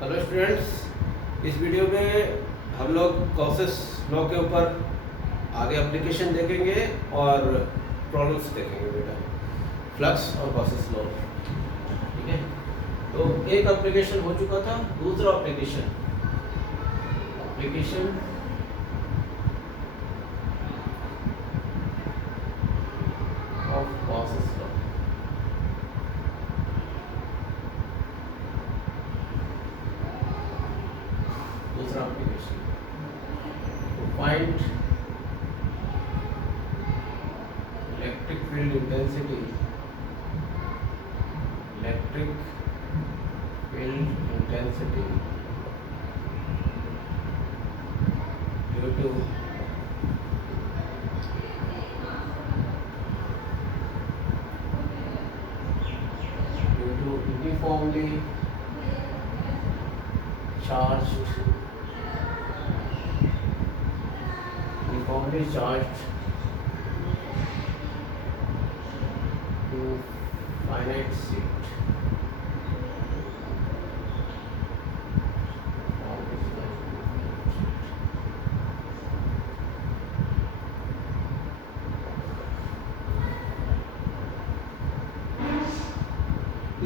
Hello students, इस video में हम लोग गॉसेस लॉ के ऊपर आगे एप्लीकेशन देखेंगे और प्रॉब्लम्स देखेंगे बेटा, फ्लक्स और गॉसेस लॉ। ठीक है, तो एक एप्लीकेशन हो चुका था, दूसरा एप्लीकेशन ऑफ गॉसेस लॉ। दूसरा application find electric field intensity due to uniformly charged to finite sheet.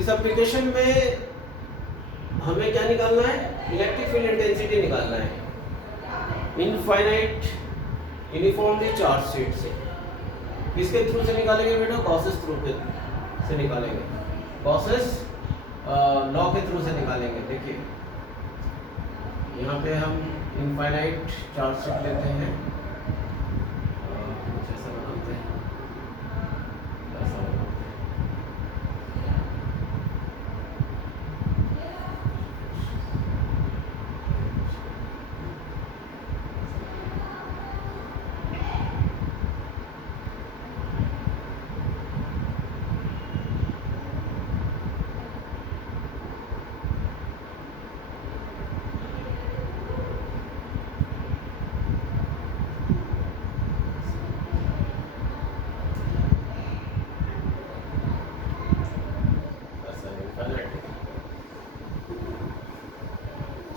इस एप्लीकेशन में हमें क्या निकालना है? इलेक्ट्रिक फील्ड इंटेंसिटी निकालना है इनफाइनाइट यूनिफॉर्मली चार्ज शीट से। किसके थ्रू से निकालेंगे बेटा? गॉसेस थ्रू से निकालेंगे, गॉसेस लॉ के थ्रू से निकालेंगे। देखिए यहाँ पे हम इनफाइनाइट चार्ज शीट लेते हैं, कुछ ऐसा बनाते हैं, ऐसा बनाते हैं।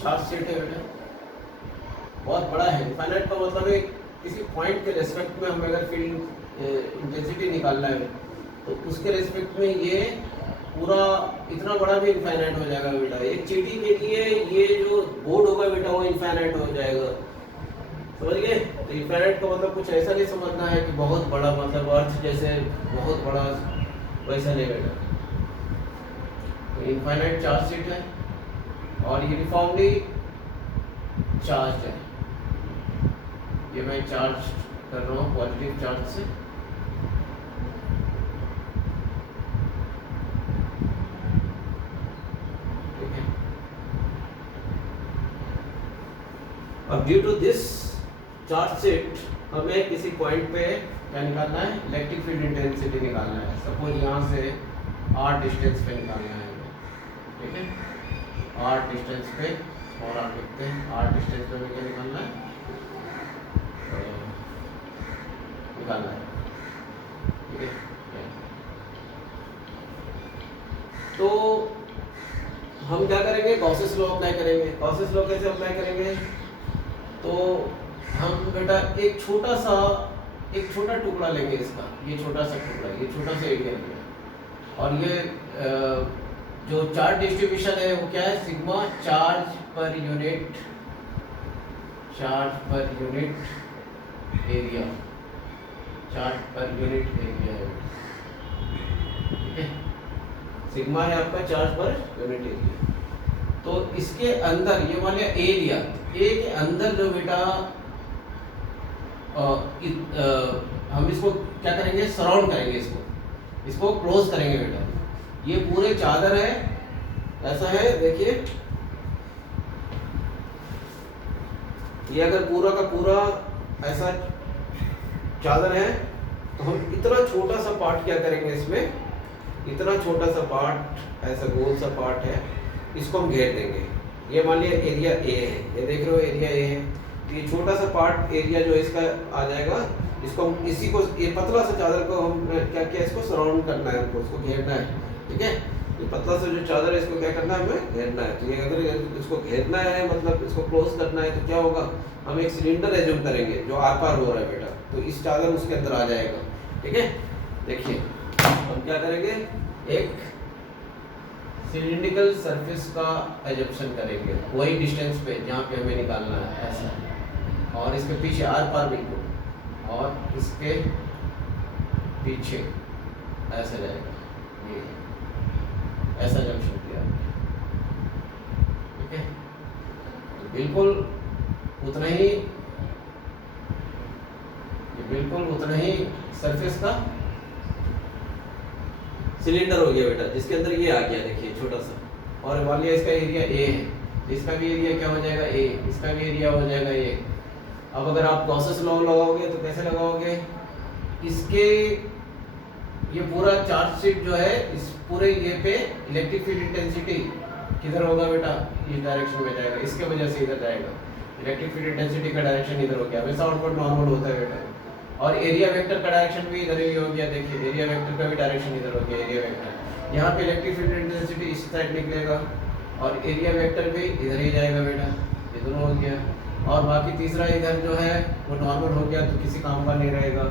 चार्ज शीट है बेटा, बहुत बड़ा है। इनफाइनाइट का मतलब है किसी पॉइंट के रेस्पेक्ट में हमें अगर फील्ड इंटेंसिटी निकालना है तो उसके रेस्पेक्ट में ये पूरा इतना बड़ा भी इनफाइनाइट हो जाएगा बेटा। एक चीटी के लिए ये जो बोर्ड होगा बेटा वो इनफाइनाइट हो जाएगा, समझ गए? तो इनफाइनाइट का मतलब कुछ ऐसा नहीं समझना है कि बहुत बड़ा, मतलब अर्थ जैसे बहुत बड़ा, वैसा नहीं बेटा। तो इनफाइनाइट चार्ज शीट है और यूनिफॉर्मली चार्ज है। ये मैं चार्ज कर रहा हूँ पॉजिटिव चार्ज से। ठीक है, अब due to this charge sheet हमें किसी पॉइंट पे क्या निकालना है? इलेक्ट्रिक फील्ड इंटेंसिटी निकालना है। सपोज यहाँ से r डिस्टेंस पे निकालना है, ठीक है? r डिस्टेंस पे, और आप लिखते हैं r डिस्टेंस पे क्या निकालना है? ठीक है। तो हम क्या करेंगे? गॉसेस लॉ अप्लाई करेंगे। गॉसेस लॉ कैसे अप्लाई करेंगे? तो हम बेटा एक छोटा टुकड़ा लेंगे इसका, ये छोटा सा टुकड़ा, ये छोटा सा एरिया लेंगे, और ये जो चार्ज डिस्ट्रीब्यूशन है वो क्या है? Sigma charge per unit area, charge per unit area है, ठीक है? सिग्मा है आपका चार्ज पर यूनिट एरिया। तो इसके अंदर ये मान लिया एरिया, ए के अंदर जो बेटा हम इसको क्या करेंगे? सराउंड करेंगे, इसको क्लोज करेंगे बेटा। ये पूरे चादर है, ऐसा है, देखिए ये अगर पूरा का पूरा ऐसा चादर है तो हम इतना छोटा सा पार्ट क्या करेंगे? इसमें इतना छोटा सा पार्ट, ऐसा गोल सा पार्ट है, इसको हम घेर देंगे। ये मान लिया एरिया ए है, ये देख रहे हो एरिया ए है, तो ये छोटा सा पार्ट एरिया जो इसका आ जाएगा, इसको हम इसी को, ये पतला सा चादर को हम क्या किया? इसको सराउंड करना है, हमको इसको घेरना है, ठीक है? ये पतला सा जो चादर है इसको क्या करना है, हमें घेरना है। तो ये अगर इसको घेरना है मतलब इसको क्लोज करना है तो क्या होगा, हम एक सिलेंडर एज्यूम करेंगे जो आर पार हो रहा है बेटा, तो इस चादर उसके अंदर आ जाएगा। ठीक है, देखिए हम क्या करेंगे, एक सिलिंड्रिकल सरफेस का एजम्पशन करेंगे वही डिस्टेंस पे जहाँ पे हमें निकालना है, ऐसा, और इसके पीछे आर पार बिल्कुल, और इसके पीछे ऐसा जाएगा, ये ऐसा जंक्शन किया। ठीक है, तो बिल्कुल उतना ही, बिल्कुल उतना ही सरफेस का सिलेंडर हो गया बेटा, जिसके अंदर ये आ गया, देखिए छोटा सा, और मान लिया इसका एरिया ए है, इसका भी एरिया क्या हो जाएगा ए, इसका भी एरिया हो जाएगा ए। अब अगर आप गॉसेस लॉ लगाओगे तो कैसे लगाओगे, इसके ये पूरा चार्ज शीट जो है इस पूरे ये पे इलेक्ट्रिक फील्ड इंटेंसिटी किधर होगा बेटा, इस डायरेक्शन में जाएगा, इसके वजह से इधर जाएगा, इलेक्ट्रिक फील्ड इंटेंसिटी का डायरेक्शन इधर हो गया, हमेशा आउटवर्ड नॉर्मल होता है बेटा। और एरिया वेक्टर का डायरेक्शन भी इधर ही हो गया, देखिए एरिया वेक्टर का भी डायरेक्शन इधर हो गया, एरिया वेक्टर यहाँ पे इलेक्ट्रिक फील्ड इंटेंसिटी इस साइड निकलेगा और एरिया वेक्टर भी इधर ही जाएगा बेटा, ये दोनों हो गया। और बाकी तीसरा इधर जो है वो नॉर्मल हो गया, तो किसी काम का नहीं रहेगा।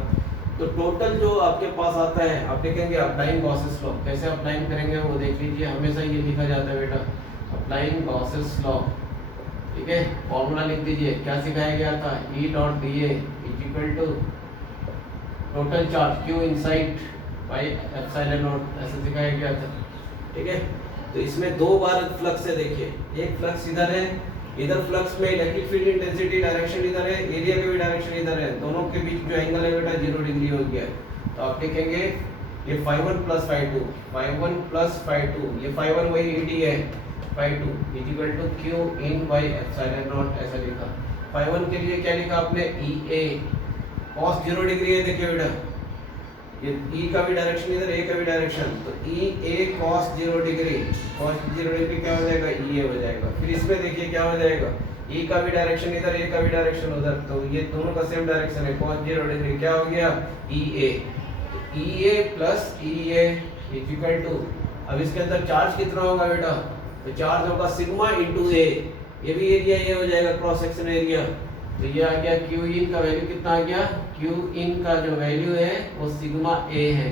तो टोटल जो आपके पास आता है, आप देखेंगे अप्लाइंग गॉसेस लॉ, कैसे अप्लाइंग करेंगे वो देख लीजिए, हमेशा ये लिखा जाता है बेटा, अप्लाइंग गॉसेस लॉ। ठीक है, फॉर्मूला लिख दीजिए, क्या सिखाया गया था, E dot D A is equal to total charge Q inside by epsilon nought, ऐसा सिखाया गया था। ठीक है, तो इसमें दो बार फ्लक्स है, देखिए एक फ्लक्स इधर है, इधर फ्लक्स में इलेक्ट्रिक फील्ड इंटेंसिटी डायरेक्शन इधर है, एरिया का भी डायरेक्शन इधर है, दोनों के बीच जो एंगल है बेटा 0 डिग्री हो गया। तो आप लिखेंगे ये ∅1 प्लस ∅2, ∅1 प्लस ∅2, ये ∅1 वही ED है, ∅2 is equal to Q in by epsilon nought, ऐसा लिखा। ∅1 के लिए क्या लिखा आपने, EA cos 0 डिग्री है, देखिए बेटा ये E का भी डायरेक्शन इधर, A का भी डायरेक्शन, तो EA cos 0 degree, cos 0 degree क्या हो जाएगा, EA हो जाएगा। फिर इसमें देखिए क्या हो जाएगा, E का भी डायरेक्शन इधर, A का भी डायरेक्शन उधर, तो ये दोनों का सेम डायरेक्शन है, cos 0 डिग्री क्या हो गया, EA। तो EA plus EA is equal to, अब इसके अंदर चार्ज कितना होगा बेटा, तो चार्ज होगा सिग्मा इंटू A, ये भी एरिया ये हो जाएगा क्रॉस सेक्शन एरिया, तो ये आ गया Q इन का वैल्यू कितना आ गया, Q इन का जो वैल्यू है वो सिग्मा A है,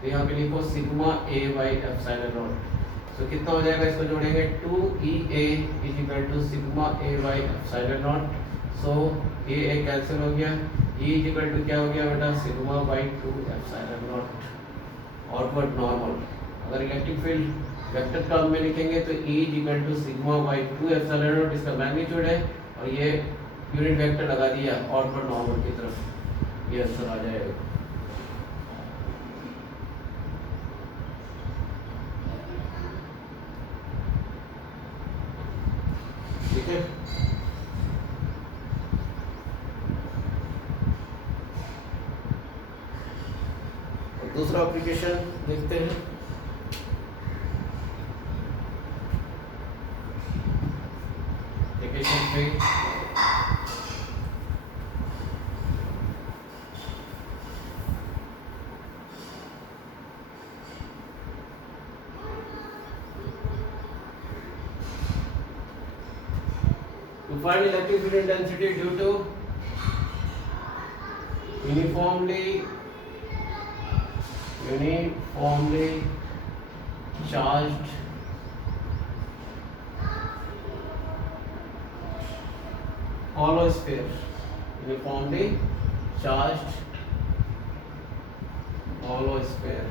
तो यहाँ पे लिखो sigma A by epsilon not. तो कितना हो जाएगा, इसको जोड़ेंगे 2EA is equal to sigma A by epsilon nought. So A cancel हो गया, E इज इक्वल टू क्या हो गया बेटा, sigma by 2 epsilon nought, outward normal. अगर इलेक्ट्रिक फील्ड वेक्टर टर्म में लिखेंगे तो E is equal to sigma by 2 epsilon nought, इसका मैग्नीट्यूड है, और ये यूनिट वेक्टर लगा दिया आउटवर्ड नॉर्मल की तरफ, ये आंसर आ जाएगा। ठीक है, और दूसरा एप्लीकेशन देखते हैं। एप्लीकेशन पे find electric field intensity due to uniformly charged hollow sphere, uniformly charged hollow sphere,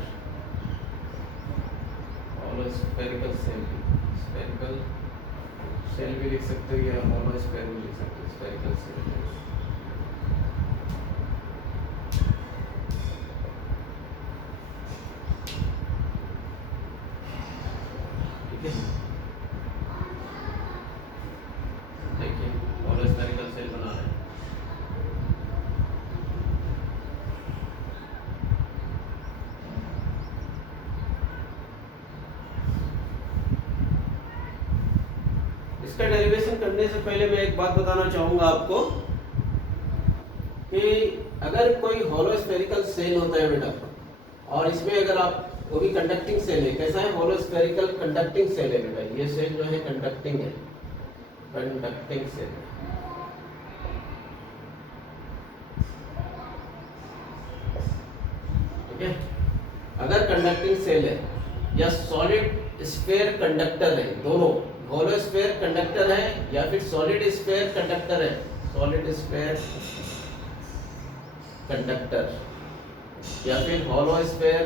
hollow spherical cell, spherical cell भी लिख सकते हो या हॉलो स्फीयर भी लिख सकते हो, स्फेरिकल सेल। ठीक है, देखिए हॉलो स्फेरिकल सेल बना रहे हैं। इसका डेरिवेशन करने से पहले मैं एक बात बताना चाहूंगा आपको कि अगर कोई हॉलो स्फेरिकल सेल होता है बेटा, और इसमें अगर आप वो भी कंडक्टिंग सेल है। कैसा है? होलो स्फेरिकल कंडक्टिंग सेल है बेटा। ये सेल जो है कंडक्टिंग है, कंडक्टिंग सेल है। ठीक है, अगर कंडक्टिंग सेल है या सॉलिड स्फेयर कंडक्टर है, दोनों होलो स्फेयर कंडक्टर है या फिर सॉलिड स्फेयर कंडक्टर है, सॉलिड स्फेयर कंडक्टर या फिर होलो स्फेयर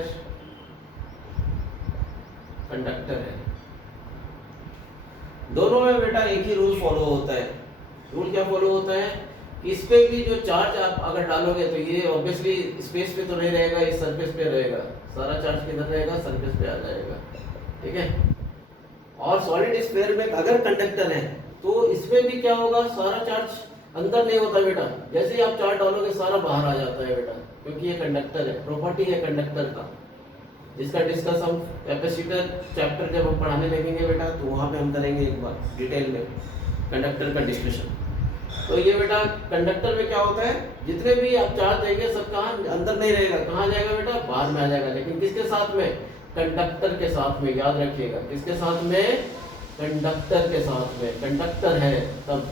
कंडक्टर है, दोनों में बेटा एक ही रूल फॉलो होता है। रूल क्या फॉलो होता है? इस पे भी जो चार्ज आप अगर डालोगे तो ये ऑब्वियसली स्पेस पे तो नहीं रहेगा, ये सरफेस पे रहेगा। सारा चार्ज किधर रहेगा? सरफेस पे आ जाएगा। ठीक है, और सॉलिड स्फीयर में अगर कंडक्टर है तो इसमें भी क्या होगा? सारा चार्ज अंदर नहीं होता बेटा, जैसे ही आप चार्ज डालोगे सारा बाहर आ जाता है बेटा, क्योंकि ये कंडक्टर है, प्रॉपर्टी है कंडक्टर का, जिसका डिस्कस हम कैपेसिटर चैप्टर जब हम पढ़ाने लगेंगे बेटा तो वहाँ पे हम करेंगे एक बार डिटेल में कंडक्टर का डिस्कशन। तो ये बेटा कंडक्टर में क्या होता है? जितने भी आप चार्ज देंगे सब कहाँ अंदर नहीं रहेगा, कहाँ जाएगा बेटा? बाहर में आ जाएगा। लेकिन किसके साथ में? कंडक्टर के साथ में। याद रखिएगा, किसके साथ में? कंडक्टर के साथ में। कंडक्टर है तब।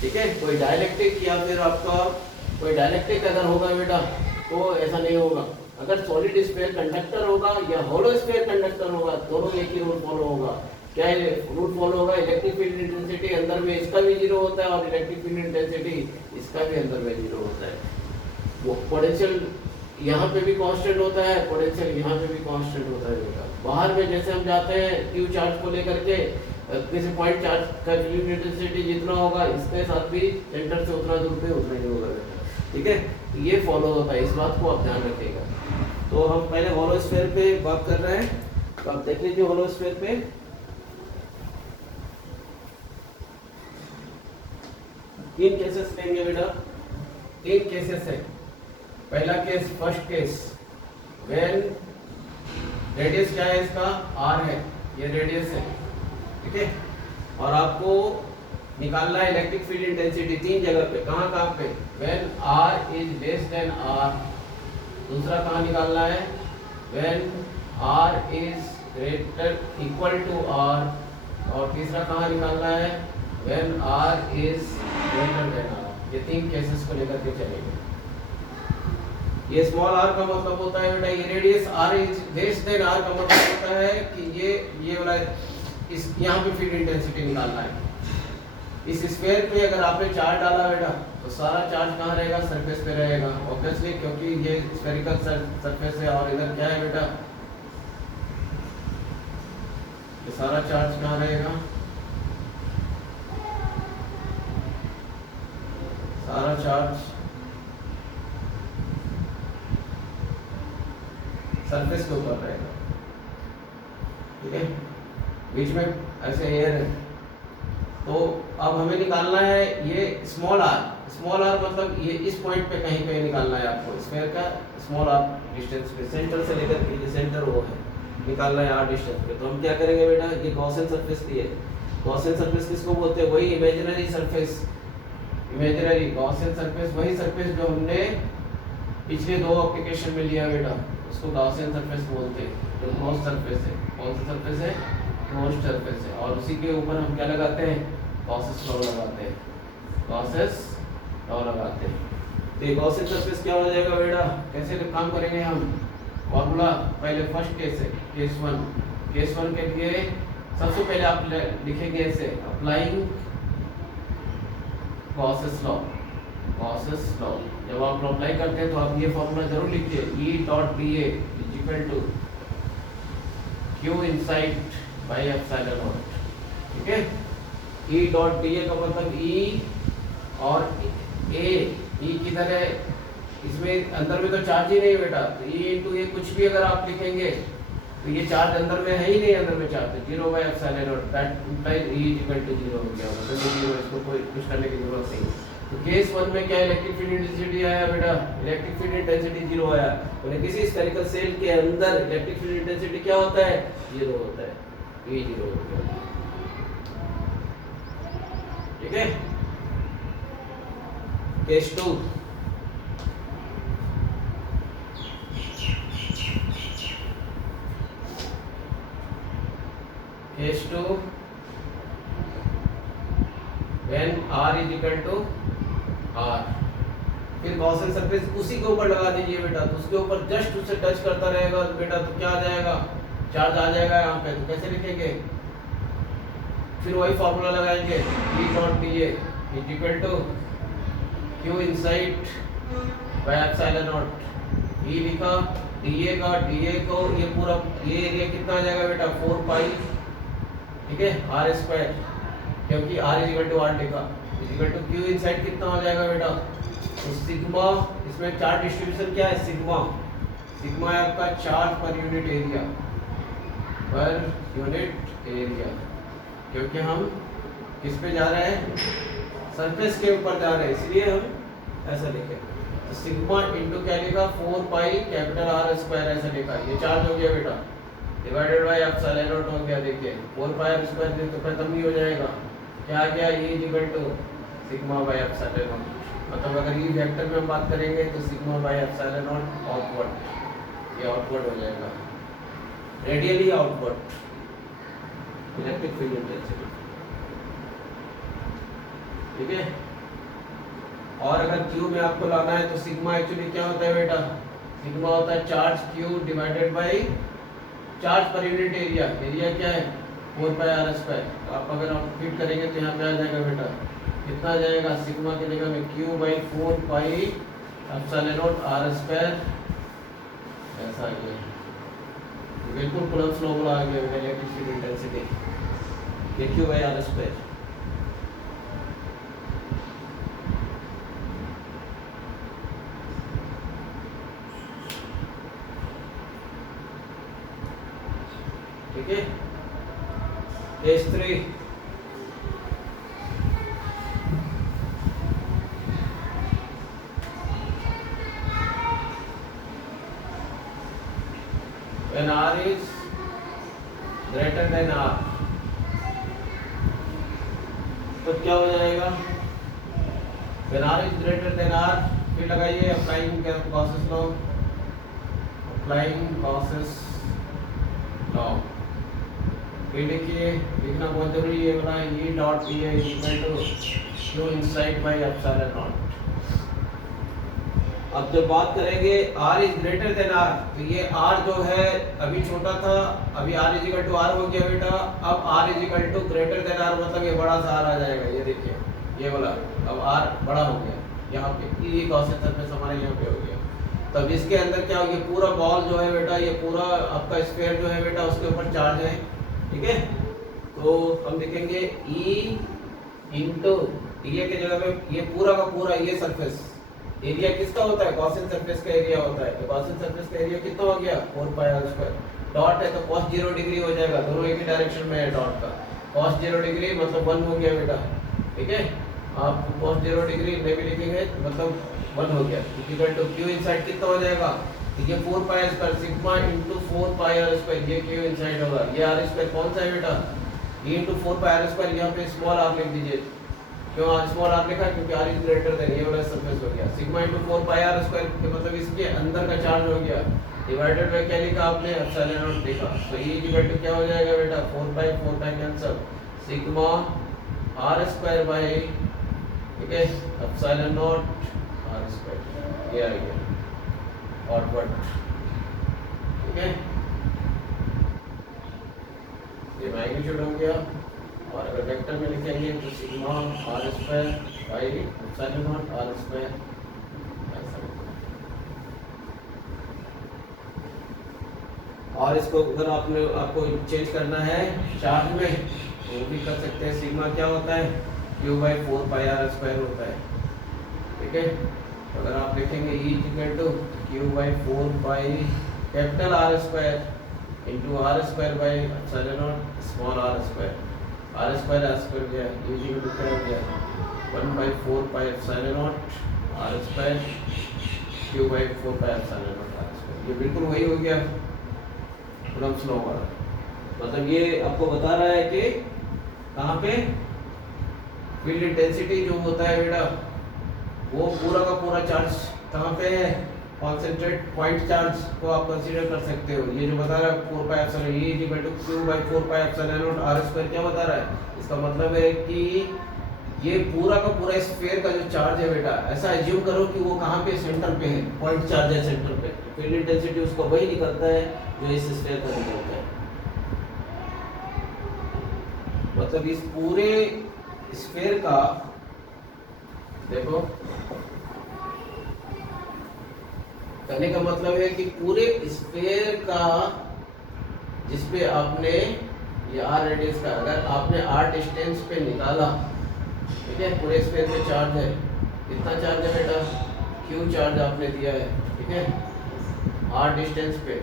ठीक है, कोई डाइलेक्ट्रिक या फिर आपका कोई डाइलेक्ट्रिक अगर होगा बेटा तो ऐसा नहीं होगा। अगर सॉलिड स्फीयर कंडक्टर होगा या होलो स्फीयर कंडक्टर होगा, दोनों एक ही रूल फॉलो होगा। क्या रूल फॉलो होगा? इलेक्ट्रिक फील्ड इंटेंसिटी अंदर में इसका भी जीरो होता है और इलेक्ट्रिक फील्ड इंटेंसिटी इसका भी अंदर में जीरो होता है। वो पोटेंशियल यहाँ पे भी कांस्टेंट होता है, पोटेंशियल यहाँ पे भी कांस्टेंट होता है बेटा। बाहर में जैसे हम जाते हैं क्यू चार्ज को लेकर के, किसी पॉइंट चार्ज का फील्ड इंटेंसिटी जितना होगा इसके साथ भी सेंटर से उतना दूर पे उतना ही होगा बेटा। ठीक है, ये फॉलो होता है, इस बात को आप ध्यान रखिएगा। तो हम पहले होलो स्फीयर पे बात कर रहे हैं, तो आप देख लीजिए होलो स्फीयर पे तीन केसेस लेंगे बेटा, तीन केसेस है। पहला case, first case, when radius क्या है इसका? आर है, ये रेडियस है। ठीक है, और आपको निकालना है इलेक्ट्रिक फील्ड इंटेंसिटी तीन जगह पे। कहाँ कहाँ पे? When R is less than R. दूसरा कहाँ निकालना है? When R is greater equal to R. और तीसरा कहाँ निकालना है? When R is greater than R. ये तीन केसेस को लेकर के चलेंगे। ये स्मॉल आर का मतलब होता है बेटा, ये radius R is less than R का मतलब होता है कि ये वाला इस यहाँ पे फील्ड इंटेंसिटी निकालना है। इस स्फीयर पे अगर आपने चार्ज डाला बेटा तो सारा चार्ज कहाँ रहेगा? सरफेस पे रहेगा ऑब्वियसली, क्योंकि ये स्फेरिकल सरफेस है। और इधर क्या है बेटा? ये सारा चार्ज कहाँ रहेगा? सारा चार्ज सरफेस के ऊपर रहेगा। ठीक है, बीच में ऐसे एयर है। तो अब हमें निकालना है ये स्मॉल आर। स्मॉल आर मतलब ये इस पॉइंट पे कहीं पे निकालना है आपको, स्फीयर का स्मॉल आर डिस्टेंस पे, सेंटर से लेकर के ये सेंटर वो है, निकालना है आर डिस्टेंस पे। तो हम क्या करेंगे बेटा? ये गॉसियन सरफेस की है। गॉसियन सरफेस किसको बोलते हैं? वही imaginary surface, imaginary Gaussian surface, वही सरफेस जो हमने पिछले दो एप्लीकेशन में लिया बेटा, उसको गॉसियन सरफेस बोलते हैं, जो क्लोज सरफेस है। कौन सा सरफेस है? क्लोज सरफेस है। और उसी के ऊपर हम क्या लगाते हैं? गॉसेस लॉ लगाते हैं, गॉसेस लॉ लगाते हैं। तो ये गॉसियन सरफेस क्या हो जाएगा बेटा? कैसे काम करेंगे हम? फॉर्मूला पहले फर्स्ट केस है, केस वन। केस वन के लिए सबसे पहले आप लिखेंगे ऐसे, applying Gauss's law. Gauss's law जब आप अप्लाई करते हैं तो आप ये फॉर्मूला जरूर लिखिए, E dot B A is equal to Q inside by epsilon nought. ठीक है, E डॉट डी ए का मतलब E और A, E किधर है? इसमें अंदर में तो चार्ज ही नहीं है बेटा, तो E इंटू ए कुछ भी अगर आप लिखेंगे तो ये चार्ज अंदर में है ही नहीं, अंदर में चार्ज तो 0 by epsilon nought, that implies E is equal to 0 हो गया। मतलब ये इसको कोई कुछ करने की जरूरत नहीं है। तो केस वन में क्या इलेक्ट्रिक फील्ड इंटेंसिटी आया बेटा? इलेक्ट्रिक फील्ड इंटेंसिटी 0 आया। तो किसी स्फेरिकल सेल के अंदर इलेक्ट्रिक फील्ड इंटेंसिटी क्या होता है? 0 होता है, E 0 हो गया। ठीक है, case two, when R is equal to R. फिर गॉसियन सरफेस उसी के ऊपर लगा दीजिए बेटा, तो उसके ऊपर जस्ट उससे टच करता रहेगा बेटा, तो क्या आ जाएगा, चार्ज आ जाएगा यहाँ पे। तो कैसे लिखेंगे, फिर वही फॉर्मूला लगाएंगे, E dot D A is equal to Q inside by epsilon nought. E लिखा, डीए को ये पूरा ये एरिया कितना आ जाएगा बेटा, 4 पाई, ठीक है, आर स्क्वायर, क्योंकि R is equal to R लिखा, is equal to Q inside कितना हो जाएगा बेटा, तो सिग्मा, इसमें चार्ज डिस्ट्रीब्यूशन क्या है, सिग्मा, सिग्मा है आपका चार्ज पर यूनिट एरिया, क्योंकि हम किस पे जा रहे हैं, सरफेस के ऊपर जा रहे हैं, इसलिए हम ऐसा लिखे। तो सिग्मा इनटू क्या लिखा, 4 पाई कैपिटल आर स्क्वायर ऐसा लिखा, ये चार्ज हो गया बेटा, डिवाइडेड बाय एप्सिलॉन नॉट हो गया, देखिए 4 पाई आर स्क्वायर दे तो खत्म ही हो जाएगा, क्या आ गया, ये is equal to sigma by epsilon nought. मतलब अगर ये वेक्टर में हम बात करेंगे तो sigma by epsilon nought outward, ये आउटवर्ड हो जाएगा, radially outward electric field intensity, ठीक है। और अगर क्यू में आपको लाना है तो सिग्मा एक्चुअली क्या होता है बेटा, सिग्मा होता है charge Q divided by charge per unit area, area क्या है 4 पाई आर स्क्वायर। तो आप अगर आप फिट करेंगे तो यहाँ पे आ जाएगा बेटा, कितना आ जाएगा, सिग्मा की जगह में Q by 4 pi epsilon not R square, ऐसा आ गया, बिल्कुल कूलम्ब्स लॉ आ गया इलेक्ट्रिक फील्ड इंटेंसिटी, ये क्यू बाई आर स्क्वायर। ठीक है, case 3, when r is greater than r, तो क्या हो जाएगा, when r is greater than r, फिर लगाइए applying Gauss's law, applying Gauss's law, फिर लिखिए, लिखना बहुत जरूरी है वाला, E डॉट डी है equal to Q inside by epsilon nought. अब जब बात करेंगे r is greater than r, तो ये r जो है अभी छोटा था, अभी r is equal to r हो गया बेटा, अब r is equal to greater than r, मतलब ये बड़ा सा r आ जाएगा, ये देखिए ये वाला, अब r बड़ा हो गया यहाँ पे, ये गॉसियन सरफेस हमारे यहाँ पे हो गया। तब इसके अंदर क्या हो गया, पूरा बॉल जो है बेटा, ये पूरा आपका स्फीयर जो है बेटा, उसके ऊपर चार्ज है, ठीक है। तो हम लिखेंगे E इंटू डी की जगह में ये पूरा का पूरा ये सरफेस एरिया किसका होता है, गॉसियन सरफेस का एरिया होता है, तो गॉसियन सरफेस का एरिया कितना हो गया 4 पाई आर स्क्वायर, डॉट है तो cos 0 डिग्री हो जाएगा, दोनों एक ही डायरेक्शन में है, डॉट का cos 0 डिग्री मतलब 1 हो गया बेटा, ठीक है। आप cos 0 डिग्री में भी लिखेंगे मतलब 1 हो गया, इक्वल टू क्यू इनसाइड कितना हो जाएगा, ये 4 pi R square sigma into 4 pi R square, ये क्यू इनसाइड होगा, ये आर स्क्वायर कौन सा है बेटा, ये इनटू 4 पाई आर स्क्वायर, यहाँ पे स्मॉल आर लिख दीजिए, क्यों आर स्मॉल आर लिखा, क्योंकि आर इज ग्रेटर देन, ये वाला सरफेस हो गया, sigma into 4 pi R square के मतलब इसके अंदर का चार्ज हो गया, डिवाइडेड बाय क्या लिखा आपने, एप्सिलॉन नॉट लिखा, तो ये इक्वल टू क्या हो जाएगा बेटा, 4 pi cancel, sigma R square by, ठीक है, एप्सिलॉन नॉट आर स्क्वायर, ये आ गया आउटवर्ड, ठीक है, ये मैग्नीट्यूड हो गया। और अगर वेक्टर में लिखेंगे तो sigma R square by epsilon not R square ऐसा। और इसको अगर आपको चेंज करना है चार्ज में तो भी कर सकते हैं, सिग्मा क्या होता है, Q by 4 pi R square होता है, ठीक है। तो अगर आप लिखेंगे E equal to Q by 4 pi capital R square into R square by epsilon nought small R square, R square गया, ये इक्वल टू क्या हो गया 1 by 4 pi epsilon not R square Q by 4 pi epsilon not R square, ये बिल्कुल वही हो गया कूलम्ब्स लॉ वाला। मतलब ये आपको बता रहा है कि कहाँ पे फील्ड इंटेंसिटी जो होता है बेटा, वो पूरा का पूरा चार्ज कहाँ पे है, कॉन्सेंट्रेट पॉइंट चार्ज को आप कंसीडर कर सकते हो। ये जो बता रहा है 4 पाई एप्सिलॉन, ये equal to Q by 4 pi epsilon not R square क्या बता रहा है, इसका मतलब है कि ये पूरा का पूरा स्फीयर का जो चार्ज है बेटा, ऐसा एज्यूम करो कि वो कहाँ पे, सेंटर पे है, पॉइंट चार्ज है सेंटर पे, तो फील्ड इंटेंसिटी उसको वही निकलता है जो इस स्फीयर का निकलता है। मतलब इस पूरे स्फीयर का देखो, कहने का मतलब है कि पूरे स्फीयर का जिसपे आपने ये r रेडियस का, अगर आपने r डिस्टेंस पे निकाला, ठीक है, पूरे स्फीयर पे चार्ज है, कितना चार्ज है बेटा, q चार्ज आपने दिया है, ठीक है, r डिस्टेंस पे,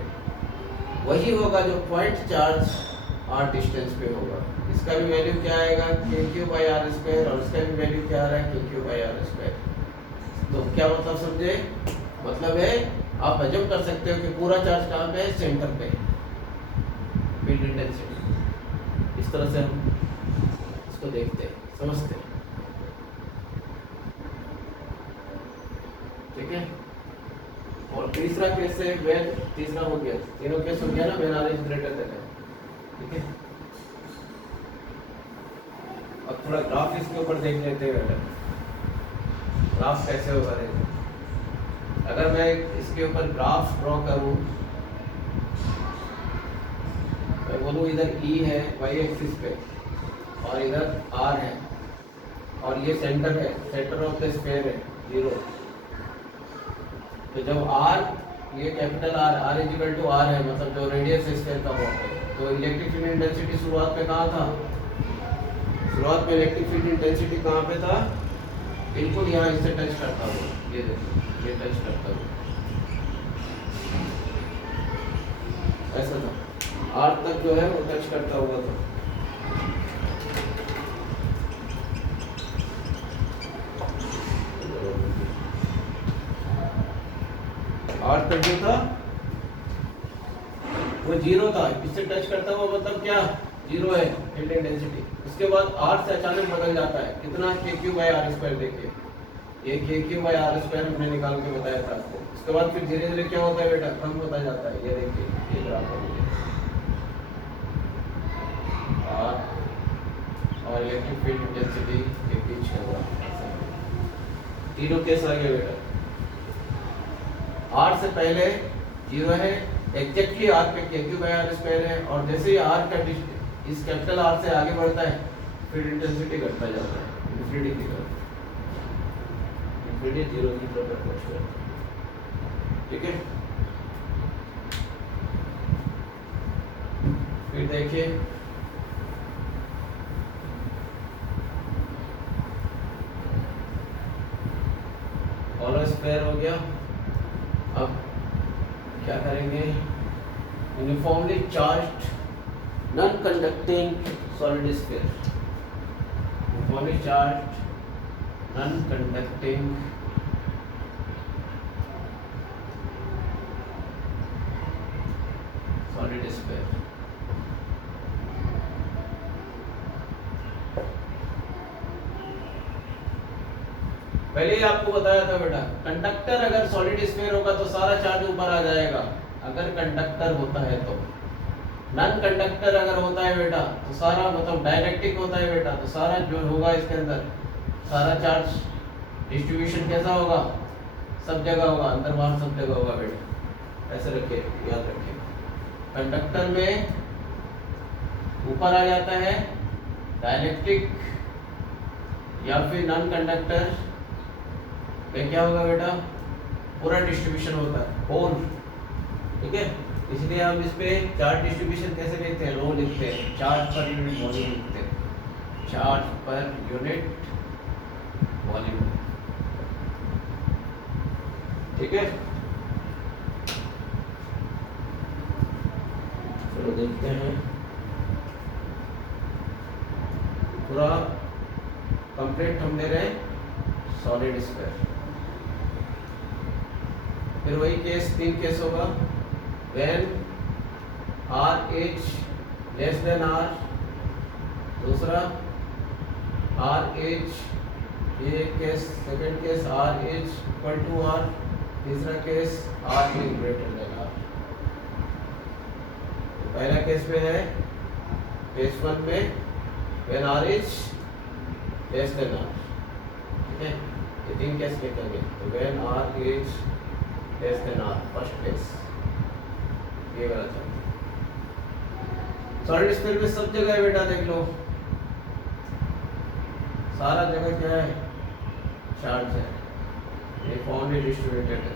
वही होगा जो पॉइंट चार्ज r डिस्टेंस पे होगा। इसका भी वैल्यू क्या आएगा, kq/r², और इसका भी वैल्यू क्या आ रहा है, kq/r²। तो क्या मतलब समझे, मतलब है आप अज्यूम कर सकते हो कि पूरा चार्ज कहाँ पे है, सेंटर पे, फील्ड इंटेंसिटी। इस तरह से हम इसको देखते हैं, समझते हैं, ठीक है। और तीसरा केस है व्हेन, तीसरा हो गया, तीनों केस हो गया ना, when r is greater then n, ठीक है। अब थोड़ा ग्राफ इसके ऊपर देख लेते हैं बेटा, ग्राफ कैसे होगा देखो। अगर मैं इसके ऊपर ग्राफ ड्रॉ करूं, मैं बोलूं इधर E है y एक्सिस पे और इधर R है और ये सेंटर है, सेंटर ऑफ द स्फीयर है 0। तो जब R, ये capital R is equal to R है, मतलब जो रेडियस है स्फीयर का वो है, तो इलेक्ट्रिक फील्ड इंटेंसिटी शुरुआत में कहाँ था, शुरुआत में इलेक्ट्रिक फील्ड इंटेंसिटी कहाँ पे था, बिल्कुल यहाँ इससे टच करता हूँ, ये देखो, ये टच करता हूँ, ऐसा था, R तक जो है वो टच करता हुआ था। R तक जो था वो 0 था, इससे टच करता हुआ मतलब क्या, 0 है फील्ड इंटेंसिटी। उसके बाद R से अचानक बदल जाता है, कितना, kq/r²। देखिए ये kq/r² हमने निकाल के बताया था आपको। उसके बाद फिर धीरे धीरे क्या होता है बेटा, कम होता जाता है, ये देखिए, ये ग्राफ है R और इलेक्ट्रिक फील्ड इंटेंसिटी के बीच का ग्राफ। तीनों केस आ गए बेटा, R से पहले 0 है, एग्जैक्टली R पे kq/r² है, और जैसे ही R का इस कैपिटल R से आगे बढ़ता है, फील्ड इंटेंसिटी घटता जाता है इन्फिनिटी की तरफ, इन्फिनिटी 0 की तरफ अप्रोच करता है, ठीक है। फिर देखिए ऑलर स्क्वायर हो गया। अब क्या करेंगे, uniformly charged non conducting solid sphere, uniformly charged non conducting solid sphere. पहले ही आपको बताया था बेटा, कंडक्टर अगर सॉलिड स्फीयर होगा तो सारा चार्ज ऊपर आ जाएगा, अगर कंडक्टर होता है तो। नॉन कंडक्टर अगर होता है बेटा तो सारा, मतलब डाइलेक्ट्रिक होता है बेटा, तो सारा जो होगा इसके अंदर, सारा चार्ज डिस्ट्रीब्यूशन कैसा होगा, सब जगह होगा, अंदर बाहर सब जगह होगा बेटा, ऐसे रखिए, याद रखिए। कंडक्टर में ऊपर आ जाता है डाइलेक्ट्रिक, या फिर नॉन कंडक्टर में क्या होगा बेटा, पूरा डिस्ट्रीब्यूशन होता है, होल, ठीक है। इसलिए हम इस पे चार्ज डिस्ट्रीब्यूशन कैसे लिखते हैं, रो लिखते हैं, चार्ज पर यूनिट वॉल्यूम लिखते हैं, चार्ज पर यूनिट वॉल्यूम, ठीक है। चलो देखते हैं, पूरा कंप्लीट हम दे रहे हैं सॉलिड स्फीयर। फिर वही केस, 3 केस होगा, when R is less than R, दूसरा R इज, ये case, second case R is equal to R, तीसरा case R is greater than R। तो पहला केस में है, केस 1 में when R is less than R, ठीक है, ये तीन केस लिखेंगे। तो when R is less than R, first case ये वाला था। सॉलिड स्फीयर में सब जगह है बेटा, देख लो सारा जगह क्या है, चार्ज है, यूनिफॉर्मली डिस्ट्रीब्यूटेड है।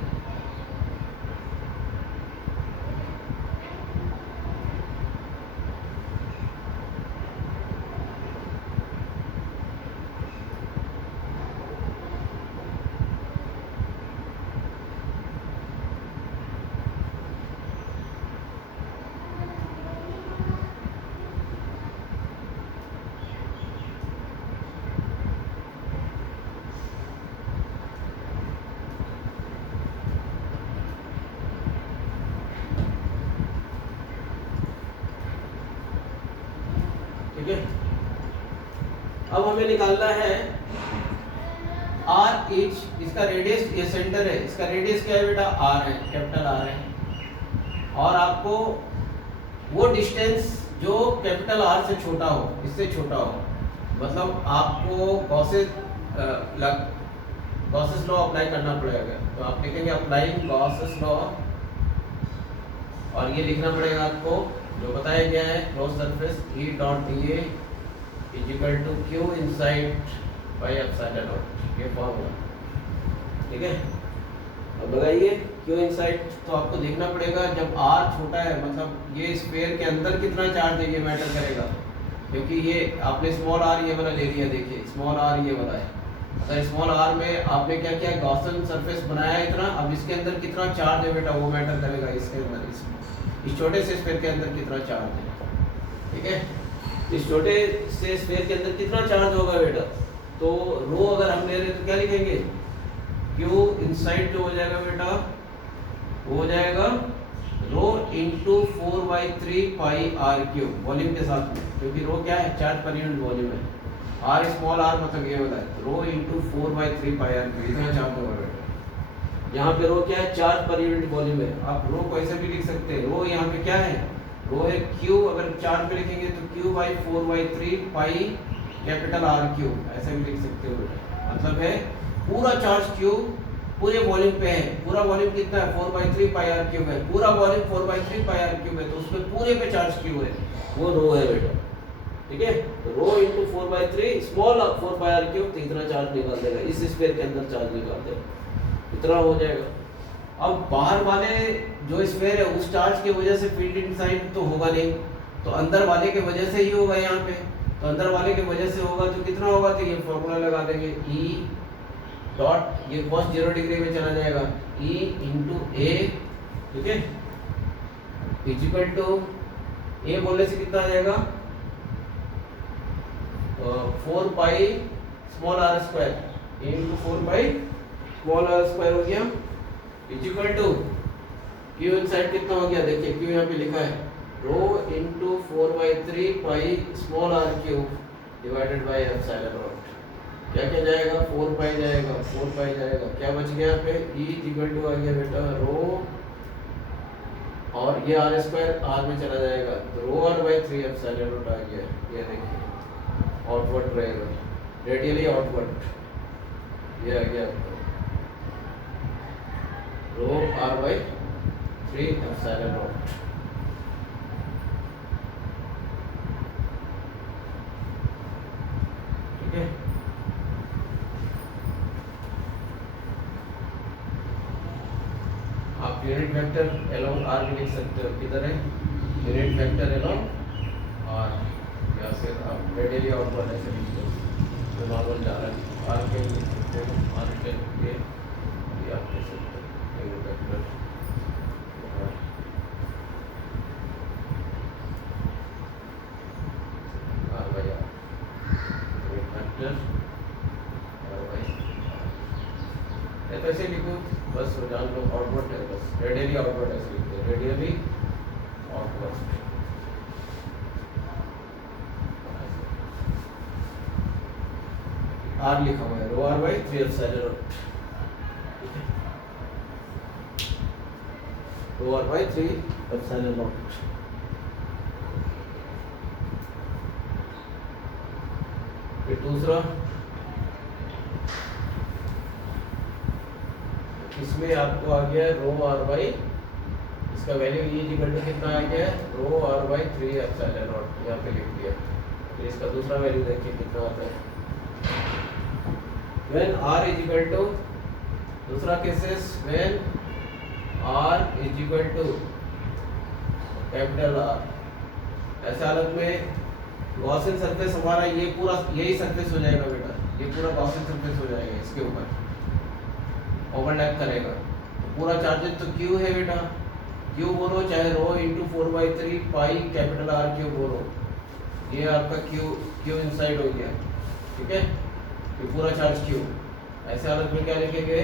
ठीक है, अब हमें निकालना है आर इच, इसका रेडियस, ये सेंटर है, इसका रेडियस क्या है बेटा, आर है, कैपिटल आर है। और आपको वो डिस्टेंस जो कैपिटल आर से छोटा हो, इससे छोटा हो, मतलब आपको गॉसेस लॉ अप्लाई करना पड़ेगा। तो आप लिखेंगे अप्लाइंग गॉसेस लॉ, और ये लिखना पड़ेगा आपको जो बताया गया है, cross surface E dot dA is equal to Q inside by epsilon nought, ये फॉर्मूला, ठीक है। अब लगाइए Q इनसाइड, तो आपको देखना पड़ेगा जब R छोटा है, मतलब ये स्फीयर के अंदर कितना चार्ज है ये मैटर करेगा, क्योंकि ये आपने स्मॉल r ये वाला ले लिया, देखिए स्मॉल r ये वाला है। अगर स्मॉल r में आपने क्या किया, गॉसन सरफेस बनाया इतना, अब इसके अंदर कितना चार्ज है बेटा वो मैटर करेगा, इसके अंदर इस छोटे से स्फीयर के अंदर कितना चार्ज है, ठीक है। इस छोटे से स्फीयर के अंदर कितना चार्ज होगा बेटा, तो रो अगर हम ले रहे तो क्या लिखेंगे, Q इनसाइड जो हो जाएगा बेटा वो हो जाएगा rho into 4/3 pi R cube, volume के साथ में, क्योंकि रो क्या है, चार्ज पर यूनिट वॉल्यूम है, आर स्मॉल आर मतलब ये होता है, rho into 4/3 pi R cube, इतना चार्ज होगा बेटा। यहाँ पे रो क्या है, चार्ज पर यूनिट वॉल्यूम है, आप रो को ऐसे भी लिख सकते हैं, रो यहाँ पे क्या है, रो है Q, अगर चार्ज पे लिखेंगे तो Q/4/3 pi capital are cube, ऐसे भी लिख सकते हो, मतलब है पूरा चार्ज Q पूरे वॉल्यूम पे है, पूरा वॉल्यूम कितना है 4/3 पाई आर क्यूब है, पूरा वॉल्यूम 4/3 पाई आर क्यूब है, तो उसमें पूरे पे चार्ज Q है, वो रो है बेटा, ठीक है। तो rho into 4/3 small 4 pi R cube, तो इतना चार्ज निकाल देगा, इस स्फीयर के अंदर चार्ज निकाल देगा, इतना हो जाएगा। अब बाहर वाले जो स्फीयर है उस चार्ज की वजह से फील्ड इनसाइड तो होगा नहीं, तो अंदर वाले के वजह से ही होगा यहाँ पे, तो अंदर वाले के वजह से होगा तो कितना होगा, तो ये फॉर्मूला लगा देंगे E डॉट, ये cos 0 डिग्री में चला जाएगा, E इंटू A, ठीक है, इक्वल टू A बोलने से कितना आ जाएगा, 4 पाई स्मॉल r स्क्वायर इंटू 4 पाई स्मॉल r स्क्वायर हो गया, इक्वल टू Q इनसाइड कितना हो गया, देखिए Q यहाँ पे लिखा है rho into 4/3 pi small r cube divided by epsilon naught, क्या क्या जाएगा, 4 पाई जाएगा, 4 पाई जाएगा, क्या बच गया यहाँ पे, E इक्वल टू आ गया बेटा रो, और ये r स्क्वायर r में चला जाएगा, तो रो r/3 एप्सिलॉन नॉट आ गया, ये देखिए आउटवर्ड रहेगा, रेडियली आउटवर्ड, ये आ गया आपको रो r/3 एप्सिलॉन नॉट, ठीक है। आप यूनिट वेक्टर अलोंग r भी लिख सकते हो, किधर है यूनिट वेक्टर अलोंग r, या फिर आप रेडियली आउटवर्ड ऐसे लिख दो, तो नॉर्मल जा रहा है r के लिख सकते हो, r के लिए ये आप लिख सकते हो यूनिट वेक्टर ऐसे लिखो बस, जान लो आउटवर्ड है, बस रेडियली आउटवर्ड ऐसे लिखते हैं, रेडियली आउटवर्ड, आर लिखा हुआ है rho r/3 epsilon naught, rho r/3 epsilon naught. फिर दूसरा इसमें आपको आ गया रो आर बाई, इसका वैल्यू ई इक्वल टू कितना आ गया rho r by 3 epsilon naught, यहाँ पे लिख दिया। फिर इसका दूसरा वैल्यू देखिए कितना आता है। When r is equal to, दूसरा cases when r is equal to capital R, ऐसे हालत में गॉसियन सरफेस हमारा ये पूरा यही सरफेस हो जाएगा बेटा, ये पूरा गॉसियन सरफेस हो जाएगा, इसके ऊपर ओवरलैप करेगा। तो पूरा चार्जेस तो Q है बेटा, Q बोलो चाहे rho into 4/3 pi capital R cube बोलो, ये आपका Q इनसाइड हो गया, ठीक है, ये पूरा चार्ज Q। ऐसे हालत में क्या लिखेंगे,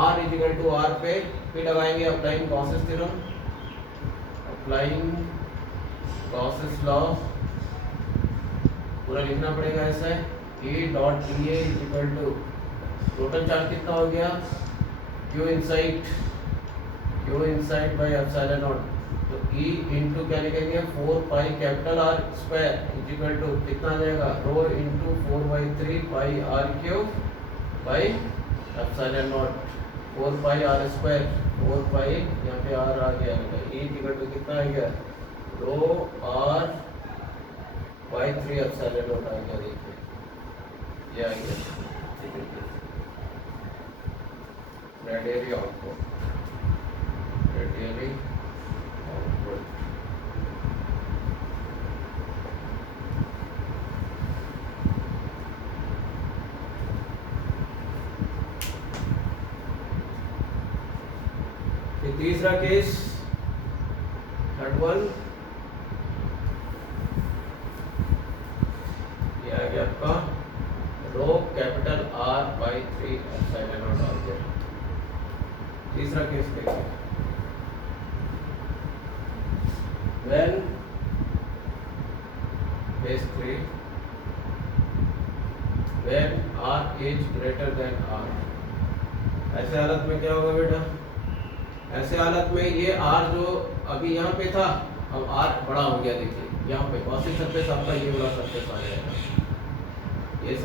R is equal to R पे फिर लगाएंगे applying Gauss's theorem, applying Gauss's law, पूरा लिखना पड़ेगा ऐसा है। E dot D A is equal to total charge कितना हो गया Q inside by epsilon not, तो E इनटू क्या लिखेंगे 4 pi capital R square is equal to कितना आ जाएगा rho into 4/3 pi R cube by epsilon naught, 4 pi R square, 4 पाई यहाँ पे R आ गया, E इक्वल टू कितना आ गया rho R by 3 epsilon naught आ गया, देखिए ये आ गया रेडियली आउटपुट, रेडियली आउटपुट। तीसरा केस, थर्ड वन, ये आ गया आपका rho capital R by 3 epsilon naught आ गया। तीसरा केस देखिए, when case 3 when R is greater than R, ऐसे हालत में क्या होगा बेटा, ऐसे हालत में ये R जो अभी यहाँ पे था अब R बड़ा हो गया, देखिए यहाँ पे गॉसियन सरफेस आपका ये वाला सरफेस आ जाएगा, ये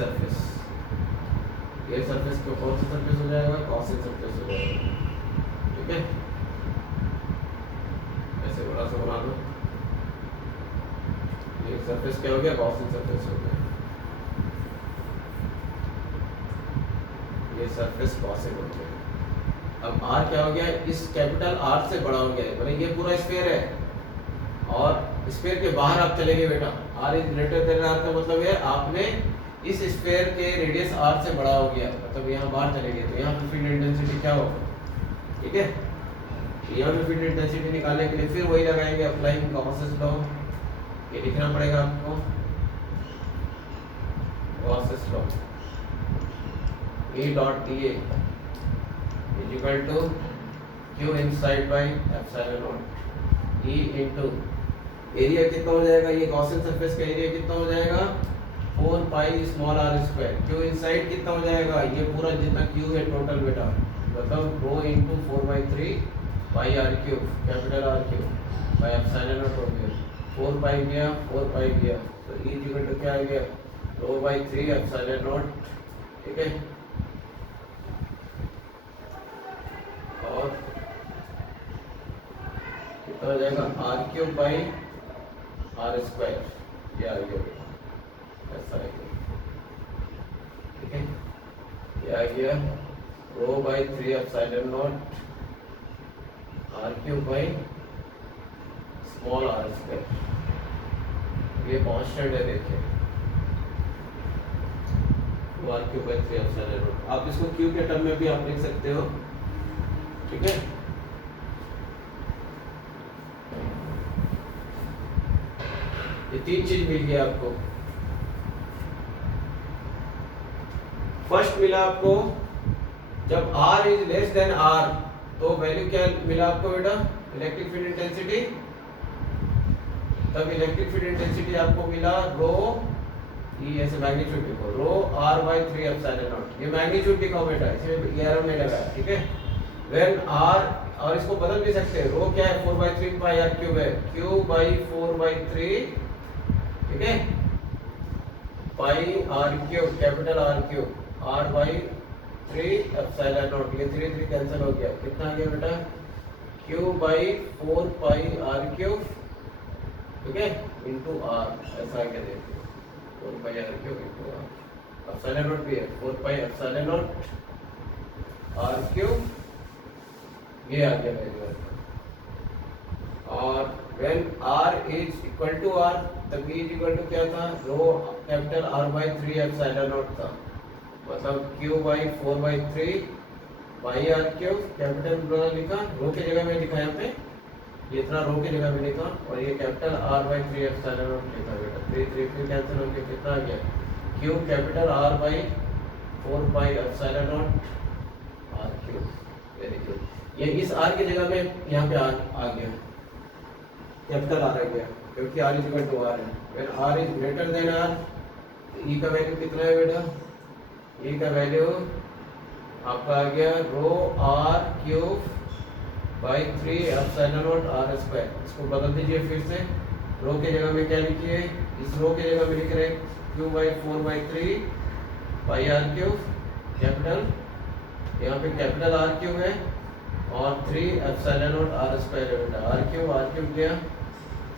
सरफेस को कौन सा सरफेस हो जाएगा गॉसियन सरफेस हो जाएगा, ठीक है, ऐसे बड़ा सा बना दो, ये सरफेस क्या हो गया गॉसियन सरफेस हो गया, ये सरफेस गॉसियन हो गया। अब R क्या हो गया, इस कैपिटल R से बड़ा हो गया है, मतलब ये पूरा स्फीयर है और स्फीयर के बाहर आप चले गए बेटा, R is greater than R का मतलब है आपने इस स्फीयर के रेडियस R से बड़ा हो गया, मतलब यहाँ बाहर चले गए, तो यहाँ पे फील्ड इंटेंसिटी क्या होगा, ठीक है, यहाँ पे फील्ड इंटेंसिटी निकालने के लिए फिर वही लगाएंगे अप्लाइंग गॉसेस लॉ, ये लिखना पड़ेगा आपको Gauss's law, E dot D A is equal to Q inside by epsilon naught, E into area कितना हो जाएगा, ये गॉसियन सरफेस का एरिया कितना हो जाएगा 4 पाई small r square, Q inside कितना हो जाएगा, ये पूरा जितना Q है टोटल बेटा, मतलब rho into 4/3 pi r cube capital R cube by epsilon naught हो गया, 4 पाई गया 4 पाई गया, तो E इक्वल टू क्या आ गया रो बाई 3 एप्सिलॉन नॉट, ठीक है, और कितना हो जाएगा R cube by R square, ये आ गया ऐसा आ गया, ठीक है, ये आ गया rho by 3 epsilon naught R cube by small R square, ये कांस्टेंट है देखिए R cube by 3 epsilon naught, आप इसको Q के टर्म में भी आप लिख सकते हो, ठीक है, ये तीन चीज मिल गया आपको। फर्स्ट मिला आपको जब R is less than R, तो वैल्यू क्या मिला आपको बेटा इलेक्ट्रिक फील्ड इंटेंसिटी, तब इलेक्ट्रिक फील्ड इंटेंसिटी आपको मिला रो, ये ऐसे मैग्नीट्यूड लिखो रो R बाई 3 एप्सिलॉन नॉट, ये मैग्नीट्यूड लिखो बेटा, इसमें एरो नहीं लगा, ठीक है, व्हेन R, और इसको बदल भी सकते हैं, रो क्या है 4/3 पाई R क्यूब है, Q बाई 4/3, ठीक है, पाई R cube capital R cube R by 3 epsilon nought, ये 3 3 कैंसिल हो गया, कितना आ गया बेटा Q by 4 pi R cube, ठीक है, इंटू आर, ऐसा आ गया देखिए 4 pi R cube into R, epsilon naught भी है 4 pi epsilon not R cube, ये आ गया वैल्यू। और when r is equal to r, तब b इज इक्वल टू क्या था, rho capital R by 3 epsilon naught था, मतलब q by 4 by 3 pi R cube, capital बना लिखा, रो की जगह में लिखा यहाँ पे, ये इतना रो की जगह में लिखा, और ये capital R by 3 epsilon not लिखा बेटा, 3 3 3 कैंसिल हो गया, कितना आ गया q capital R by 4 pi epsilon naught r cube, very good, ये इस r की जगह में यहाँ पे आ गया, कैपिटल R आ गया, क्योंकि r is equal to r है, when r is greater than r, e का वैल्यू कितना है बेटा, e का वैल्यू आपका आ गया rho r cube by 3 epsilon naught r square, इसको बदल दीजिए फिर से, रो के जगह में क्या लिखिए, इस रो के जगह में लिख रहे q by 4 by 3 pi r cube, capital यहाँ पे कैपिटल R क्यूब है, और 3 एप्सिलॉन नॉट r स्क्वायर है बेटा, r क्यूब गया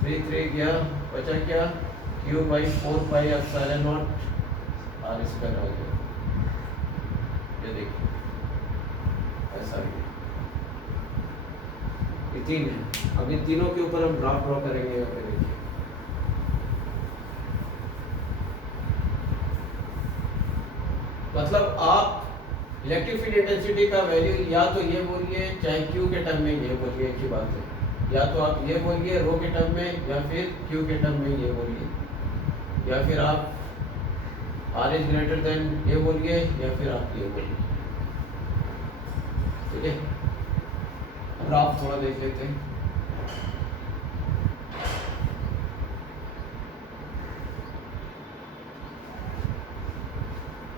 3 3 गया, बचा क्या q by 4 pi epsilon naught r square आ गया, ये देखिए ऐसा ही, ये तीन है। अब इन तीनों के ऊपर हम ग्राफ ड्रॉ करेंगे, यहाँ पे देखिए मतलब आप इलेक्ट्रिक फील्ड इंटेंसिटी का वैल्यू या तो ये बोलिए, चाहे Q के टर्म में ये बोलिए, एक ही बात है, या तो आप ये बोलिए रो के टर्म में, या फिर Q के टर्म में ये बोलिए, या फिर आप R इज ग्रेटर देन ये बोलिए, या फिर आप ये बोलिए, ठीक है। ग्राफ थोड़ा देख लेते हैं,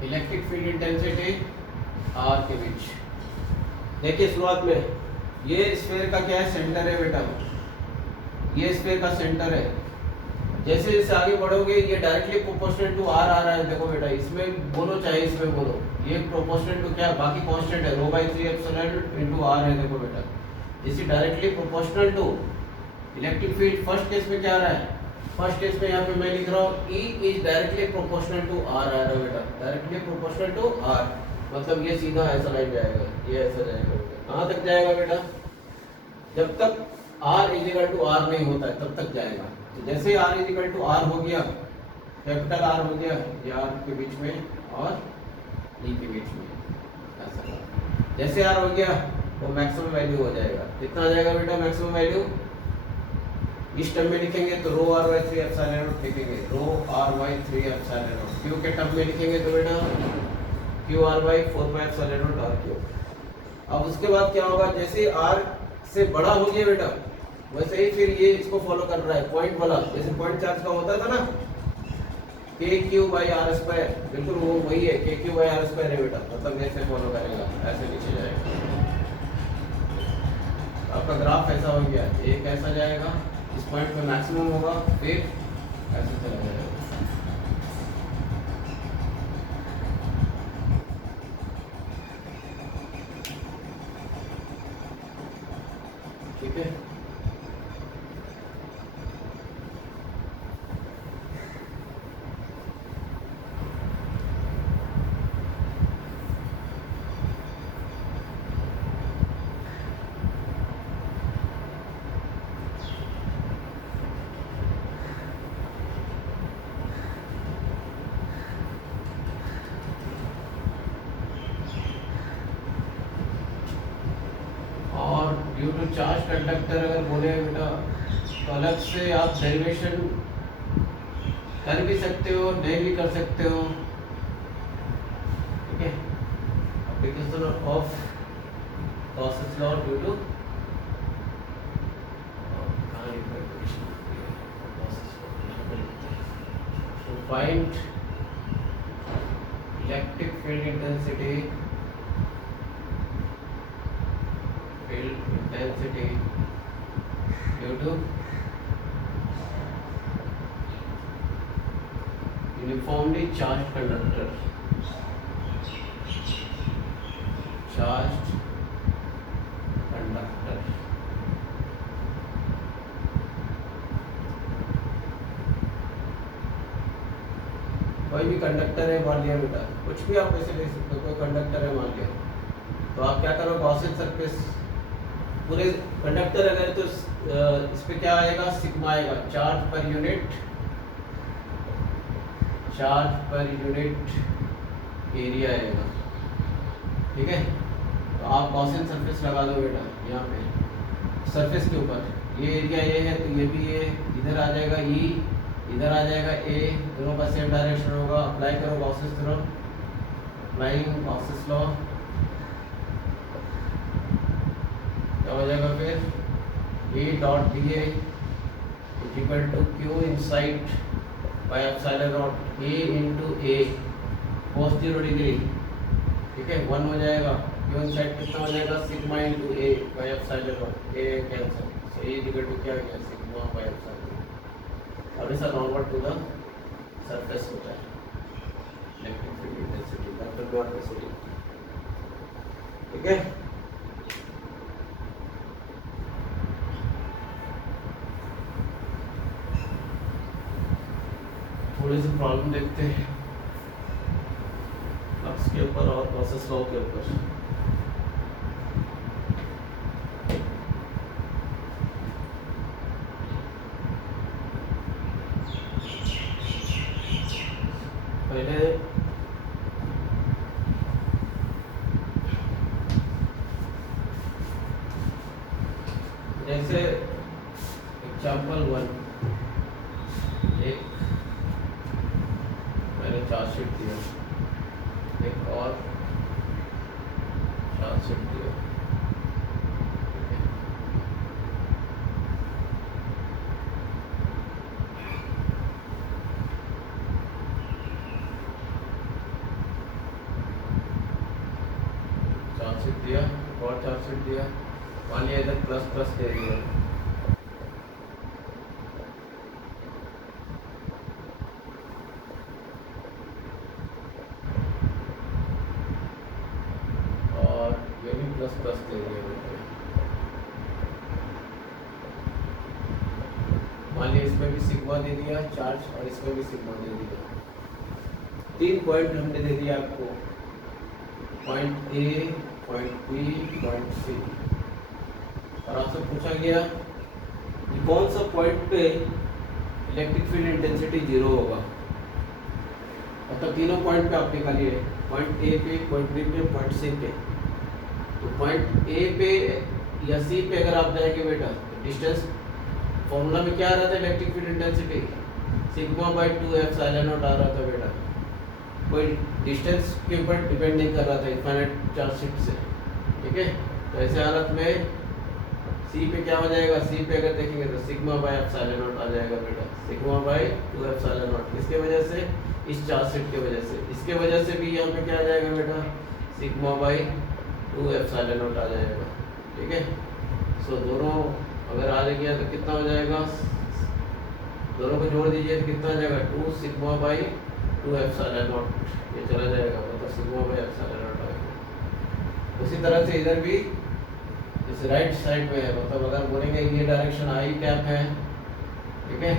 इलेक्ट्रिक फील्ड इंटेंसिटी R के बीच, देखिए शुरुआत में ये स्फीयर का क्या है, सेंटर है बेटा, ये स्फीयर का सेंटर है, जैसे जैसे आगे बढ़ोगे ये डायरेक्टली प्रोपोर्शनल टू R आ रहा है, देखो बेटा इसमें बोलो चाहे इसमें बोलो, ये प्रोपोर्शनल टू क्या, बाकी कांस्टेंट है, rho by 3 epsilon into R है, देखो बेटा इसी directly proportional to electric field, first case में क्या आ रहा है, फर्स्ट केस में यहाँ पे मैं लिख रहा हूँ E is directly proportional to R आ रहा है बेटा, डायरेक्टली प्रोपोर्शनल टू R, मतलब ये सीधा ऐसा लाइन जाएगा, ये ऐसा जाएगा बेटा, कहाँ तक जाएगा बेटा, जब तक R is equal to R नहीं होता है तब तक जाएगा, तो जैसे ही R is equal to R हो गया, कैपिटल R हो गया, ये R के बीच में और E के बीच में, ऐसा जैसे R हो गया वो मैक्सिमम वैल्यू हो जाएगा, कितना आ जाएगा बेटा मैक्सिमम वैल्यू, इस टर्म में लिखेंगे तो रो r बाई 3 एप्सिलॉन नॉट लिखेंगे, रो r by 3 epsilon not, q के टर्म में लिखेंगे तो बेटा q r by 4 pi epsilon naught r cube. अब उसके बाद क्या होगा, जैसे r से बड़ा हो गया बेटा, वैसे ही फिर ये इसको फॉलो कर रहा है, पॉइंट वाला, जैसे पॉइंट चार्ज का होता था ना k q by r square, बिल्कुल वो वही है, k q by r square है बेटा, मतलब ऐसे फॉलो करेगा, ऐसे नीचे जाएगा, आपका ग्राफ ऐसा हो गया, एक ऐसा जाएगा, इस पॉइंट पे मैक्सिमम होगा, फिर ऐसे चला जाएगा, ठीक है। ड्यू टू चार्ज कंडक्टर अगर बोले बेटा तो अलग से आप डेरिवेशन कर भी सकते हो, नहीं भी कर सकते हो, ठीक है। Application of Gauss's law due to find electric field intensity due to uniformly charged conductor, charge conductor. कोई भी कंडक्टर है मान लिया बेटा, कुछ भी आप ऐसे ले सकते हो, कोई कंडक्टर है मान लिया, तो आप क्या करो, गॉसियन सरफेस पूरे कंडक्टर अगर तो इस पे क्या आएगा, सिग्मा आएगा, चार्ज पर यूनिट एरिया आएगा। ठीक है, तो आप गॉसियन सरफेस लगा दो बेटा यहाँ पे सरफेस के ऊपर, ये एरिया ये है तो ये भी ये इधर आ जाएगा, ई इधर आ जाएगा, ए दोनों का सेम डायरेक्शन होगा। अप्लाई करो Gauss's theorem, applying Gauss's law, क्या हो जाएगा फिर, a dot D A is equal to Q inside by epsilon naught a into a cos 0 degree. ठीक है, 1 हो जाएगा, क्यू इनसाइड कितना हो जाएगा, sigma into a by epsilon naught, a cancel, so a is equal to क्या हो गया, सिग्मा बाय एप्सिलॉन। अब ऐसा डाउनवर्ड टू द सरफेस होता है electric field intensity vector dot density. ठीक है, थोड़ी सी प्रॉब्लम देखते हैं फ्लक्स के ऊपर और प्रोसेस लॉ के ऊपर। पहले जैसे एग्जाम्पल 1, एक मैंने चार्जशीट दिया, एक और चार्जशीट दिया। चार्जशीट दिया, एक और चार्जशीट दिया, मान लिया इधर प्लस प्लस दे दिया, प्लस दे दिया। मान लिया इसमें भी सिग्मा दे दिया चार्ज और इसमें भी सिग्मा दे दिया। 3 पॉइंट हमने दे दिया आपको, point A, point B, point C, और आपसे पूछा गया कि कौन सा पॉइंट पे इलेक्ट्रिक फील्ड इंटेंसिटी 0 होगा। मतलब तीनों पॉइंट पे आप निकालिए, पॉइंट ए पे, पॉइंट बी पे, पॉइंट सी पे। तो पॉइंट ए पे या सी पे अगर आप जाएंगे बेटा, तो डिस्टेंस फॉर्मूला में क्या आ रहा था, electric field intensity sigma by 2 epsilon naught आ रहा था बेटा, कोई डिस्टेंस के ऊपर डिपेंड नहीं कर रहा था इनफाइनाइट चार्जशीट से। ठीक है, तो ऐसे हालत में सी पे क्या हो जाएगा, सी पे अगर देखेंगे तो सिग्मा बाय एप्सिलॉन नॉट आ जाएगा बेटा, सिग्मा बाय 2 एप्सिलॉन नॉट। इसके वजह से, इस चार्जशीट के वजह से, इसके वजह से भी यहाँ पे क्या आ जाएगा बेटा, सिग्मा बाय 2 एप्सिलॉन नॉट आ जाएगा। ठीक है, सो दोनों अगर आ गया तो कितना हो जाएगा, दोनों को जोड़ दीजिए तो कितना आ जाएगा, 2 सिग्मा बाय 2 एप्सिलॉन नॉट, ये चला जाएगा, मतलब सिग्मा बाय एप्सिलॉन नॉट आएगा। उसी तरह से इधर भी जैसे राइट साइड पे है, मतलब अगर बोलेंगे ये डायरेक्शन आई कैप है, ठीक है,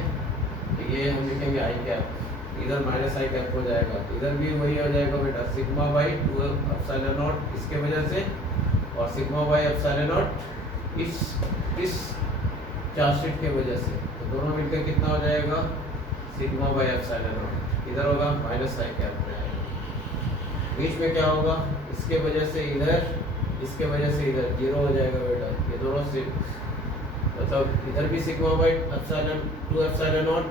तो ये हम लिखेंगे आई कैप, इधर माइनस आई कैप हो जाएगा, इधर भी वही हो जाएगा बेटा, सिग्मा बाय 2 एप्सिलॉन नॉट इसके वजह से, और सिग्मा बाय एप्सिलॉन नॉट इस चार्जशीट के वजह से, तो दोनों मिलकर कितना हो जाएगा, सिग्मा बाय एप्सिलॉन नॉट। इधर होगा माइनस आई कैप में आएगा, बीच में क्या होगा, इसके वजह से इधर, इसके वजह से इधर 0 हो जाएगा बेटा, ये दोनों से, मतलब इधर भी सिग्मा बाय 2 एप्सिलॉन नॉट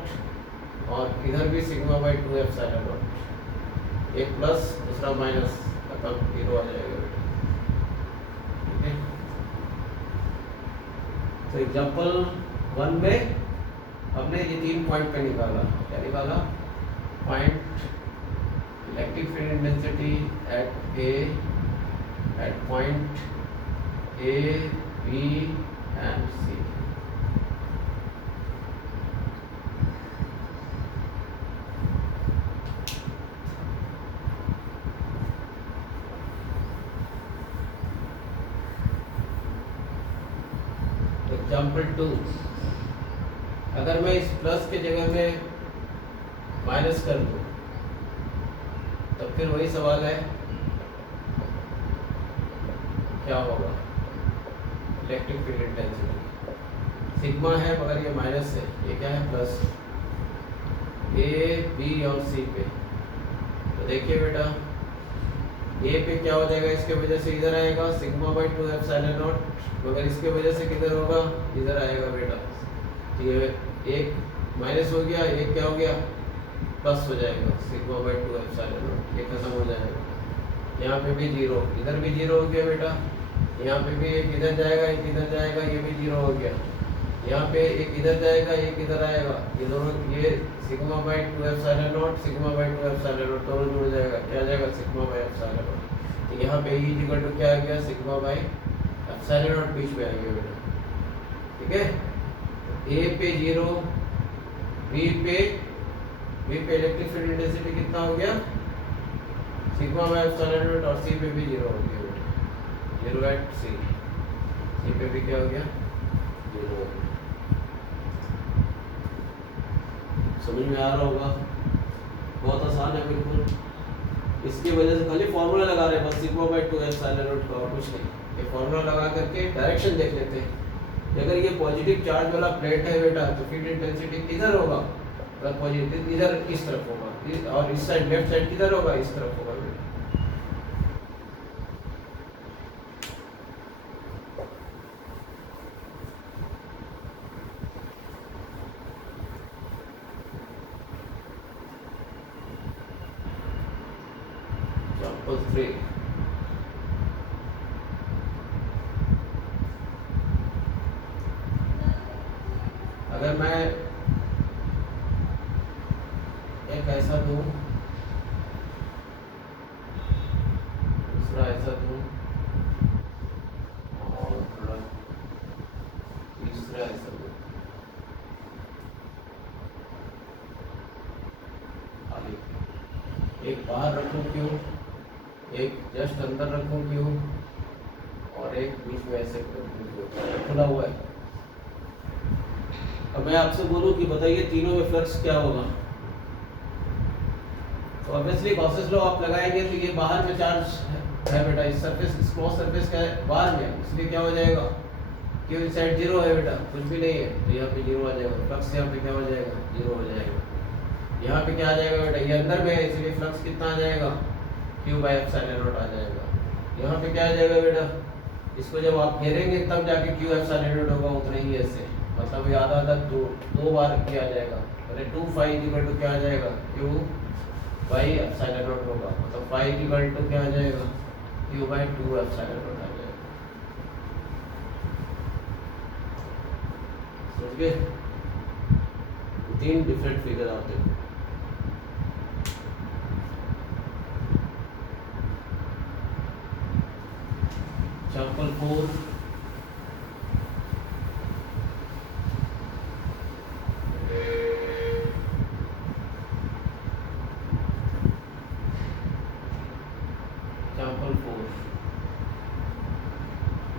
और इधर भी सिग्मा बाय 2 एप्सिलॉन नॉट, एक प्लस दूसरा माइनस, मतलब 0 आ जाएगा बेटा। ठीक है, तो एग्जांपल 1 में हमने ये 3 पॉइंट पे निकाला, क्या निकाला, point electric field intensity at A, at point A, B and C. Example 2, अगर मैं इस प्लस के जगह में माइनस कर दूं तो फिर वही सवाल है क्या होगा, इलेक्ट्रिक फील्ड इंटेंसिटी सिग्मा है मगर ये माइनस है, ये क्या है प्लस, ए बी और सी पे। तो देखिए बेटा ए पे क्या हो जाएगा, इसके वजह से इधर आएगा सिग्मा बाई 2 एप्सिलॉन नॉट, मगर इसके वजह से किधर होगा, इधर आएगा बेटा। तो ये एक माइनस हो गया, एक क्या हो गया प्लस हो जाएगा, सिग्मा बाई 2 एप्सिलॉन नॉट, ये खत्म हो जाएगा। यहाँ पे भी जीरो, इधर भी जीरो हो गया बेटा, यहाँ पे भी एक इधर जाएगा एक इधर जाएगा, ये भी जीरो हो गया। यहाँ पे एक इधर जाएगा एक इधर आएगा, ये दोनों ये sigma by 2 epsilon not sigma by 2 epsilon not दोनों जुड़ जाएगा, क्या आ जाएगा सिग्मा बाई एप्सिलॉन नॉट। तो यहाँ पे ई इक्वल टू क्या आ गया, सिग्मा बाई एप्सिलॉन नॉट बीच में आ गया बेटा, ठीक है। ए पे जीरो, बी पे इलेक्ट्रिक फील्ड इंटेंसिटी कितना हो गया सिग्मा बाई एप्सिलॉन नॉट, और सी पे भी जीरो हो गया बेटा, जीरो एट सी पे भी क्या हो गया जीरो हो गया। समझ में आ रहा होगा, बहुत आसान है बिल्कुल। इसकी वजह से खाली फॉर्मूला लगा रहे हैं बस, सिग्मा बाई 2 एप्सिलॉन नॉट का, और कुछ नहीं। ये फॉर्मूला लगा करके डायरेक्शन देख लेते हैं। अगर ये पॉजिटिव चार्ज वाला प्लेट है बेटा तो फील्ड इंटेंसिटी किधर होगा, अगर पॉजिटिव इधर इस तरफ होगा, और इस साइड लेफ्ट साइड किधर होगा, इस तरफ होगा बेटा। Example 3, अगर मैं एक ऐसा दूं, दूसरा ऐसा दूं, और थोड़ा तीसरा ऐसा दूं, खाली एक बाहर रखूं क्यों, एक जस्ट अंदर रखूं क्यों, और एक बीच में ऐसे रखूं क्यों, खुला हुआ है। अब मैं आपसे बोलूं कि बताइए तीनों में फ्लक्स क्या होगा, तो ऑब्वियसली गॉसेस लॉ आप लगाएंगे तो ये बाहर में चार्ज है बेटा, इस सरफेस इस क्रॉस सरफेस का है बाहर में, इसलिए क्या हो जाएगा क्यों इस साइड जीरो है बेटा, कुछ भी नहीं है तो यहाँ पे जीरो आ जाएगा, फ्लक्स यहाँ पे क्या हो जाएगा जीरो हो जाएगा। यहाँ पे क्या आ जाएगा बेटा, ये अंदर में है इसलिए फ्लक्स कितना आ जाएगा क्यू बाई एप्सिलॉन नॉट आ जाएगा। यहाँ पे क्या आ जाएगा बेटा, इसको जब आप घेरेंगे तब जाके क्यू एप्सिलॉन नॉट होगा, उतना ही ऐसे, मतलब ये आधा आधा दो बार किया जाएगा, अरे 2 फाई इक्वल टू क्या आ जाएगा क्यू बाई एप्सिलॉन नॉट होगा, मतलब फाई इक्वल टू क्या आ जाएगा क्यू बाई 2 एप्सिलॉन नॉट आ जाएगा। समझ गए, 3 डिफरेंट फिगर आते हैं। एग्जाम्पल 4,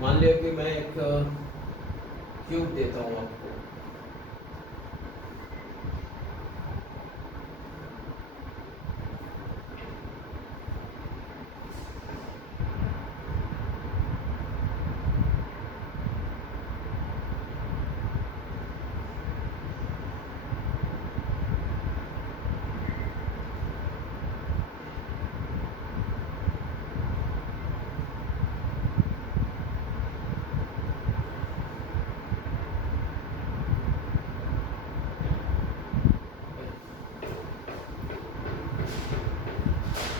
मान लिया कि मैं एक क्यूब देता हूँ आपको,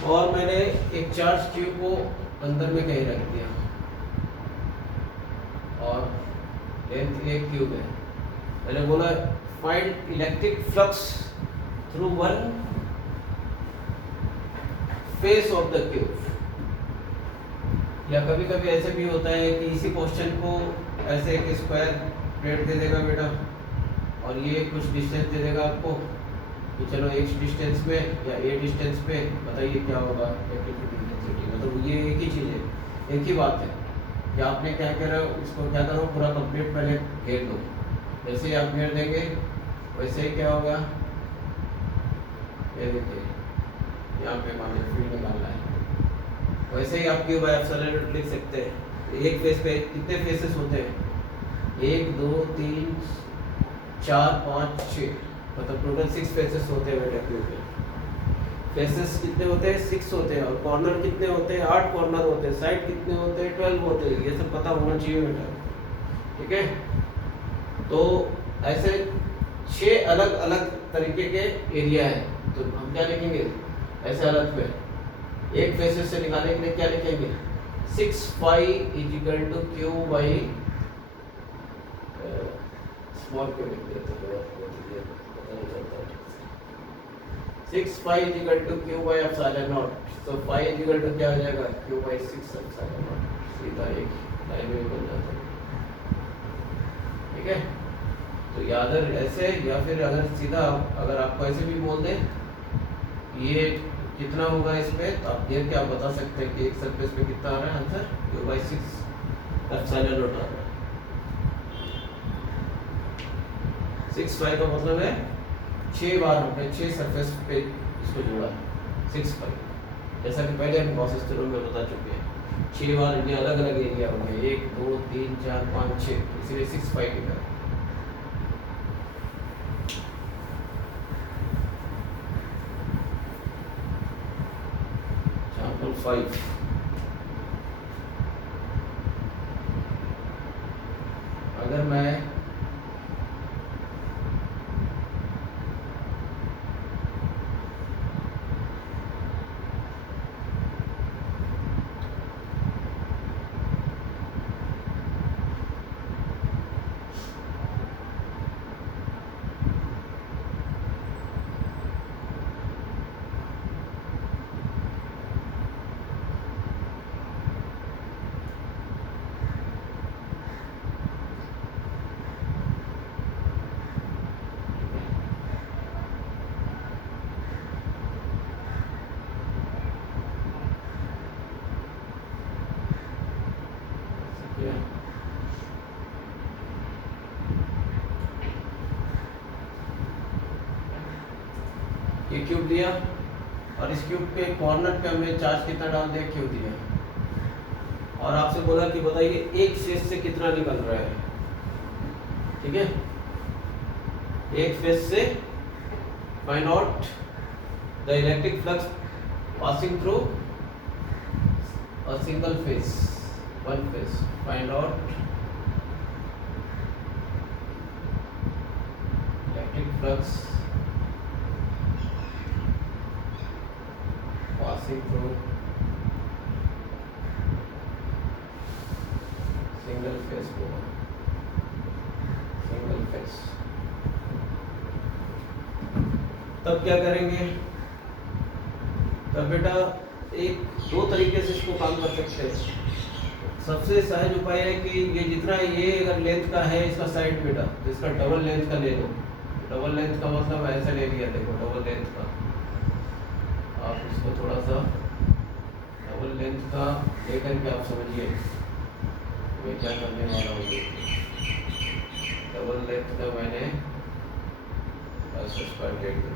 और मैंने एक चार्ज क्यूब को अंदर में कहीं रख दिया, और लेंथ एक क्यूब है, मैंने बोला find electric flux through one face of the cube. या कभी कभी ऐसे भी होता है कि इसी क्वेश्चन को ऐसे एक स्क्वायर प्लेट दे देगा बेटा, और ये कुछ डिस्टेंस दे देगा आपको कि चलो एक डिस्टेंस पे या ए डिस्टेंस पे बताइए क्या होगा इलेक्ट्रिक फील्ड इंटेंसिटी, मतलब ये एक ही चीज़ है, एक ही बात है। कि आपने क्या करा, इसको क्या करो, पूरा कंप्लीट पहले घेर दो। जैसे ही आप घेर देंगे वैसे ही क्या होगा, ये देखिए यहाँ पे मान लीजिए फील्ड निकालना है, वैसे ही आप क्यू बाय एप्सिलॉन नॉट लिख सकते हैं। एक फेस पे कितने फेसेस होते हैं, 1 2 3 4 5 6, मतलब टोटल 6 फेसेस होते हैं बेटा क्यू पे। फेसेस कितने होते हैं, 6 होते हैं। और कॉर्नर कितने होते हैं, 8 कॉर्नर होते हैं। साइड कितने होते हैं, 12 होते हैं। ये सब पता होना चाहिए बेटा, ठीक है। तो ऐसे 6 अलग अलग तरीके के एरिया है, तो हम क्या लिखेंगे ऐसे अलग पे, एक फेसेस से निकालने के लिए क्या लिखेंगे, 6 pi is equal to Q by small q लिख देते हैं, 6 pi is equal to Q by epsilon not. तो पाई इज इक्वल टू क्या हो जाएगा, क्यू बाई 6 एप्सिलॉन नॉट। सीधा एक लाइन में बन जाता है, ठीक है। तो या अगर ऐसे, या फिर अगर सीधा अगर आपको ऐसे भी बोल दें ये कितना होगा इस पे, तो आप देख के आप बता सकते हैं कि एक सरफेस पे कितना आ रहा है answer, Q by 6 epsilon naught आ रहा है। 6 पाई का मतलब है 6 बार हमने 6 सरफेस पे इसको जोड़ा, 6 पाई। जैसा कि पहले हम प्रोसेस थ्योरम में बता चुके हैं, 6 बार इनके अलग अलग एरिया होंगे, 1 2 3 4 5 6, इसलिए 6 पाई लिखा। एग्जांपल 5, अगर मैं ये क्यूब दिया और इस क्यूब के कॉर्नर पे हमने चार्ज कितना डाल दिया, क्यू दिया, और आपसे बोला कि बताइए एक फेस से कितना निकल रहा है, ठीक है। एक फेस से find out the electric flux passing through a single phase, one face, find out electric flux passing through single phase board, single phase। तब क्या करेंगे, तब बेटा एक दो तरीके से इसको काम कर सकते हैं। सबसे सहज उपाय है कि ये जितना ये अगर लेंथ का है इसका साइड बेटा, तो इसका डबल लेंथ का ले लो। डबल लेंथ का मतलब ऐसा ले लिया, देखो डबल लेंथ का, आप इसको थोड़ा सा डबल लेंथ का लेकर के आप समझिए मैं क्या करने वाला हूँ। डबल लेंथ का मैंने स्क्वायर ले लिया,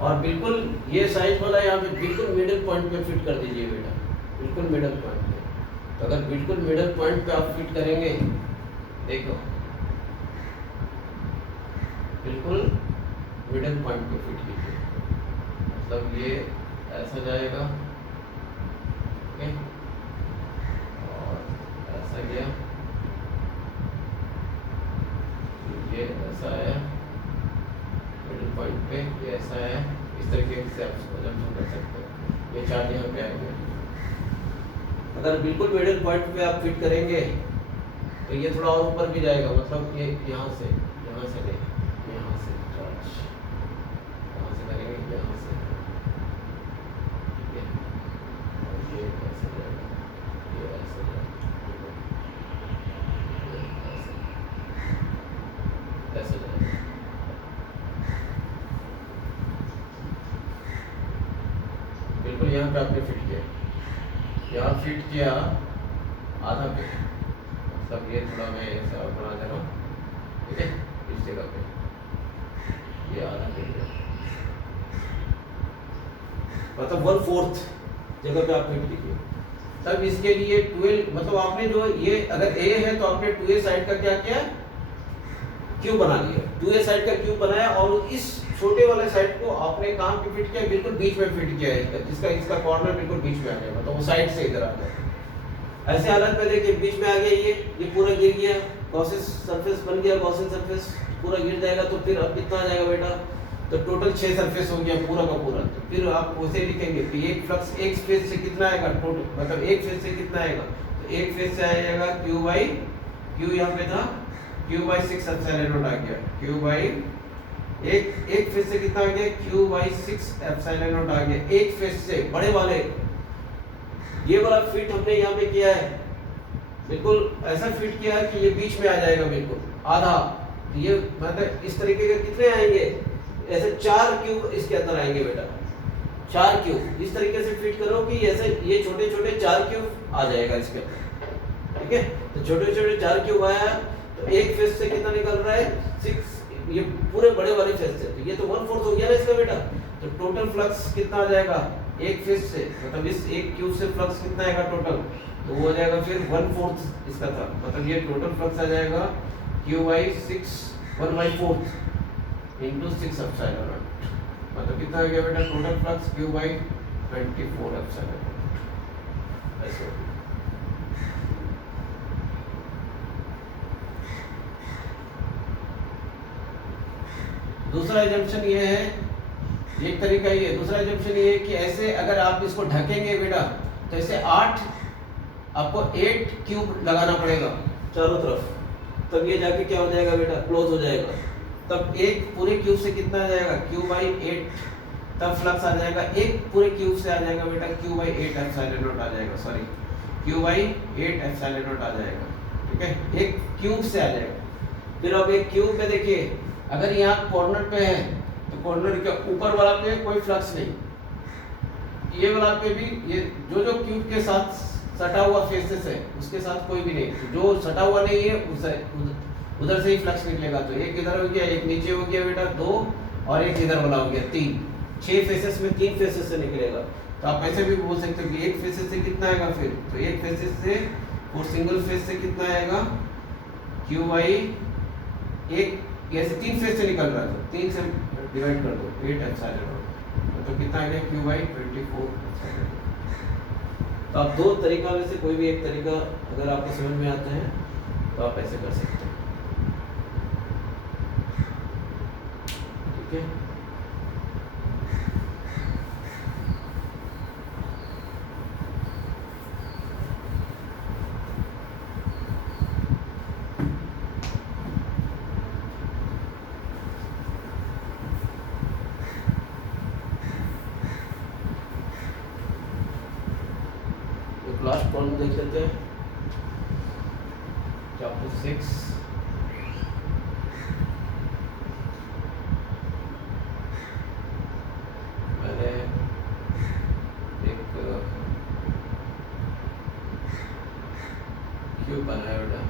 और बिल्कुल ये साइज वाला यहाँ पे बिल्कुल मिडिल पॉइंट पे फिट कर दीजिए बेटा, बिल्कुल मिडिल पॉइंट पे। तो अगर बिल्कुल मिडिल पॉइंट पे आप फिट करेंगे, देखो बिल्कुल मिडिल पॉइंट पे फिट कीजिए, मतलब ये ऐसा जाएगा, ओके, और ऐसा गया, ये ऐसा आया मिडिल पॉइंट पे, ये ऐसा है। इस तरीके से आप इसको जंक्शन कर सकते हैं। ये चार्ज यहाँ पे आएंगे। अगर बिल्कुल मिडिल पॉइंट पे आप फिट करेंगे तो ये थोड़ा और ऊपर भी जाएगा, मतलब ये यहाँ से ले, यहाँ से चार्ज यहाँ से करेंगे, यहाँ से, ठीक है, और ये ऐसे जाएगा, ये ऐसे जाएगा, ऐसे जाएगा। बिल्कुल यहाँ पे आपने फिट किया, यहाँ फिट किया आधा पे, मतलब ये थोड़ा मैं ऐसा बना दे रहा हूँ, ठीक है, इस जगह पे ये आधा पे, मतलब 1/4 जगह पे आप फिट कीजिए। तब इसके लिए 12, मतलब आपने जो ये अगर ए है तो आपने 2a साइड का क्या किया, क्यूब बना लिया, 2a साइड का क्यूब बनाया, और इस छोटे वाले साइड को आपने कहाँ पे फिट किया, बिल्कुल बीच में फिट किया है, इसका इसका कॉर्नर बिल्कुल बीच में आ गया, मतलब वो साइड से इधर आ गया। ऐसे हालत में देखिए बीच में आ गया, ये पूरा गिर गया, गॉसियन सरफेस बन गया, गॉसियन सरफेस पूरा गिर जाएगा, तो फिर अब कितना आ जाएगा बेटा, तो टोटल 6 सरफेस हो गया पूरा का पूरा। तो फिर आप उसे लिखेंगे कि एक फ्लक्स एक फेज से कितना आएगा टोटल, मतलब एक फेज से कितना आएगा, तो एक फेज से आएगा क्यू बाई क्यू, यहाँ पे था क्यू बाई 6 एप्सिलॉन नॉट आ गया, क्यू बाई एक फेज से कितना आ गया, क्यू बाई 6 एप्सिलॉन नॉट आ गया, एक फेज से बड़े वाले। ये वाला फिट हमने यहाँ पे किया है, बिल्कुल ऐसा फिट किया है कि ये बीच में आ जाएगा बिल्कुल आधा, ये मतलब इस तरीके के कितने आएंगे, ऐसे 4 क्यूब इसके अंदर आएंगे बेटा, 4 क्यूब इस तरीके से फिट करो कि ऐसे ये छोटे छोटे 4 क्यूब आ जाएगा इसके अंदर, ठीक है। तो छोटे छोटे 4 क्यूब आया, तो एक फेज से कितना निकल रहा है 6, ये पूरे बड़े वाले फेज से, तो ये तो 1/4 हो गया ना इसका बेटा। तो टोटल फ्लक्स कितना आ जाएगा एक फेज से, मतलब इस एक क्यूब से फ्लक्स कितना आएगा टोटल, तो वो हो जाएगा फिर 1/4 इसका था, मतलब ये टोटल फ्लक्स आ जाएगा Q by 6 1/4 into 6 epsilon nought, मतलब कितना आ गया बेटा total flux Q by 24 epsilon not, ऐसे। दूसरा एजम्पशन ये है, एक तरीका ये है, दूसरा एजम्पशन ये है कि ऐसे अगर आप इसको ढकेंगे बेटा, तो ऐसे 8 आपको 8 क्यूब लगाना पड़ेगा चारों तरफ, तब ये जाके क्या हो जाएगा बेटा क्लोज हो जाएगा। तब एक पूरे क्यूब से कितना आ जाएगा क्यू बाई 8, तब फ्लक्स आ जाएगा एक पूरे क्यूब से आ जाएगा बेटा क्यू बाई 8 एप्सिलॉन नॉट आ जाएगा, sorry Q by 8 epsilon naught आ जाएगा, ठीक है, एक क्यूब से आ जाएगा। फिर अब एक क्यूब में देखिए, अगर यहाँ कॉर्नर पे है तो कॉर्नर के ऊपर वाला पे कोई फ्लक्स नहीं, ये वाला पे भी, ये जो जो क्यूब के साथ सटा हुआ फेसेस है उसके साथ कोई भी नहीं, तो जो सटा हुआ नहीं है उसे उधर से ही फ्लक्स निकलेगा। तो एक इधर हो गया, एक नीचे हो गया बेटा 2, और एक इधर वाला हो गया 3, 6 फेसेस में 3 फेसेस से निकलेगा। तो आप ऐसे भी बोल सकते हो कि एक फेसेस से कितना आएगा, फिर तो एक फेसेस से और सिंगल फेस से कितना आएगा क्यू बाई एक, ऐसे 3 फेज से निकल रहा है तो 3 से डिवाइड कर दो 8 एप्सिलॉन नॉट, तो कितना आ गया क्यू बाई 24 एप्सिलॉन नॉट। तो आप दो तरीका में से कोई भी एक तरीका अगर आपको समझ में आता है तो आप ऐसे कर सकते हैं, ठीक है। लास्ट प्रॉब्लम देख लेते हैं, चैप्टर 6। मैंने एक क्यूब बनाया बेटा,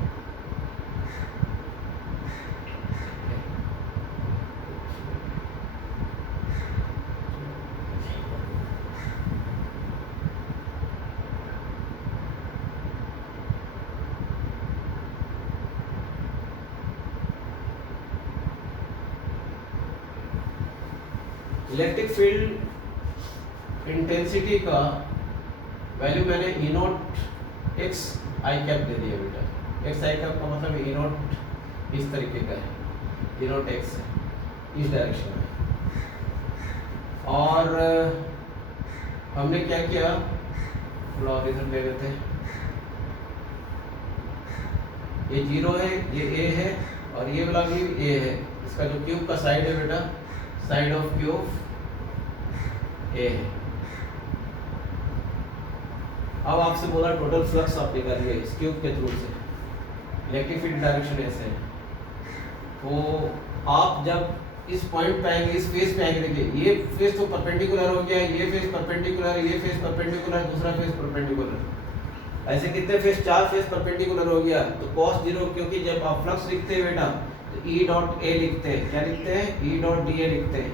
इलेक्ट्रिक फील्ड इंटेंसिटी का वैल्यू मैंने ई नॉट एक्स आई कैप दे दिया बेटा। एक्स आई कैप का मतलब ई नॉट इस तरीके का है, ई नॉट एक्स है इस डायरेक्शन में, और हमने क्या किया, थोड़ा और इधर ले लेते हैं, ये 0 है, ये ए है, और ये वाला भी ए है। इसका जो क्यूब का साइड है बेटा, साइड ऑफ क्यूब ए है। अब आपसे बोला टोटल फ्लक्स आप निकालिए इस क्यूब के थ्रू से, इलेक्ट्रिक फील्ड डायरेक्शन ऐसे है। तो आप जब इस पॉइंट पे आएंगे, इस फेस पे आएंगे, देखिए ये फेस तो परपेंडिकुलर हो गया, ये फेस परपेंडिकुलर, ये फेस परपेंडिकुलर, दूसरा फेस परपेंडिकुलर। ऐसे कितने फेस, 4 फेस परपेंडिकुलर हो गया। तो cos 0, क्योंकि जब आप फ्लक्स लिखते हैं बेटा तो E डॉट ए लिखते हैं, क्या लिखते हैं, E डॉट डी ए लिखते हैं।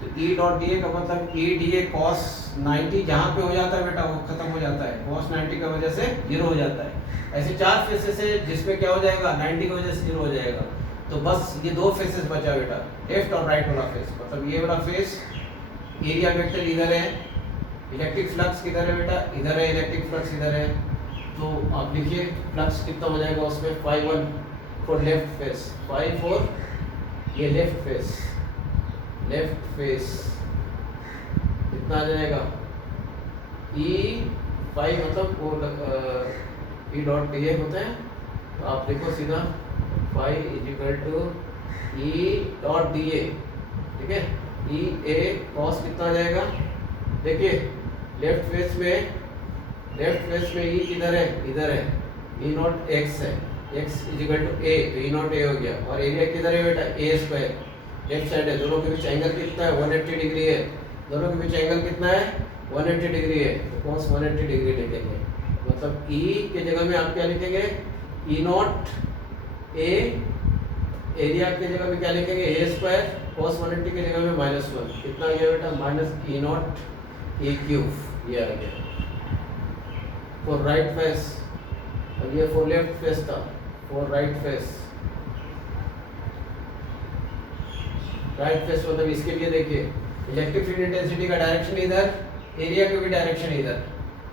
तो E डॉट डी ए का मतलब E डी ए cos 90 जहाँ पे हो जाता है बेटा वो खत्म हो जाता है, cos 90 का वजह से 0 हो जाता है। ऐसे 4 फेसेस है जिसमें क्या हो जाएगा, 90 की वजह से 0 हो जाएगा। तो बस ये 2 फेसेस बचा बेटा, लेफ्ट और राइट वाला फेस। मतलब ये वाला फेस एरिया वेक्टर इधर है, इलेक्ट्रिक फ्लक्स किधर है बेटा, इधर है, इलेक्ट्रिक फ्लक्स इधर है। तो आप लिखिए फ्लक्स कितना हो जाएगा उसमें, φ1 for left face, phi for ये लेफ्ट फेस, लेफ्ट फेस कितना आ जाएगा, ई फाई मतलब वो ई डॉट डी ए होता है। तो आप देखो सीधा phi is equal to e dot D a, ठीक है। ई ए कॉस कितना आ जाएगा, देखिए लेफ्ट फेस में ई किधर है, इधर है, ई नॉट एक्स है, एक्स इज इक्वल टू ए, तो ई नॉट ए हो गया। और एरिया किधर है बेटा, ए स्क्वायर, लेफ्ट साइड है। दोनों के बीच एंगल कितना है, 180 डिग्री है। दोनों के बीच एंगल कितना है, 180 डिग्री है। तो कॉस 180 डिग्री लिखेंगे। मतलब ई के जगह में आप क्या लिखेंगे, ई नॉट ए, एरिया की जगह में क्या लिखेंगे, ए स्क्वायर, cos 180 की जगह में -1, कितना आ गया बेटा, minus E not a cube, ये आ गया फॉर राइट फेस। और ये फॉर लेफ्ट फेस था, for right face. Right face मतलब इसके लिए देखिए इलेक्ट्रिक फील्ड इंटेंसिटी का डायरेक्शन इधर, एरिया का भी डायरेक्शन इधर,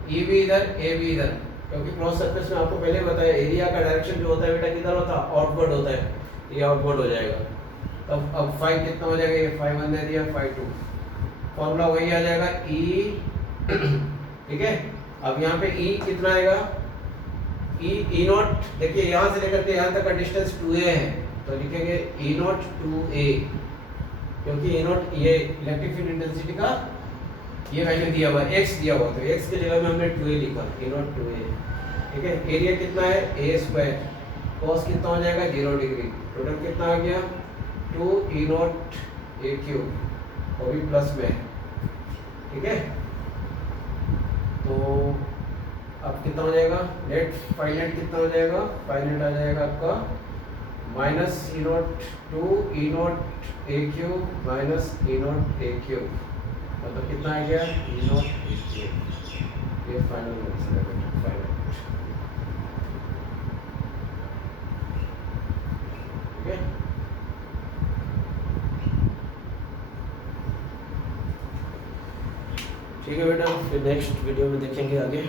ई भी इधर, ए भी इधर। क्योंकि क्रॉस सरफेस में आपको पहले बताया एरिया का डायरेक्शन जो होता है बेटा किधर होता है, आउटवर्ड होता है, ये आउटवर्ड हो जाएगा। तब अब फाई कितना हो जाएगा, ये फाई 1 दे दिया, फाई 2, फॉर्मूला वही आ जाएगा ई, ठीक है। अब यहाँ पे ई कितना आएगा, ई नॉट, देखिए यहाँ से लेकर के यहाँ तक का डिस्टेंस 2a है, तो लिखेंगे ई नॉट 2a, क्योंकि ई नॉट ये इलेक्ट्रिक फील्ड इंटेंसिटी का ये वैल्यू दिया हुआ है, x दिया हुआ, तो x की जगह में हमने 2a लिखा, ए नॉट 2a, ठीक है। एरिया कितना है, a स्क्वायर, cos कितना हो जाएगा, 0 डिग्री, टोटल कितना आ गया, 2 e नॉट a क्यूब, वो भी प्लस में है, ठीक है। तो अब कितना हो जाएगा, नेट फाइनल कितना हो जाएगा, फाइनल आ जाएगा आपका minus E not 2 E not a cube minus E not a cube, मतलब कितना आ गया, ई नॉट ए क्यूब। ये फाइनल आंसर है बेटा, फाइनल, ठीक है। ठीक है बेटा, फिर नेक्स्ट वीडियो में देखेंगे आगे।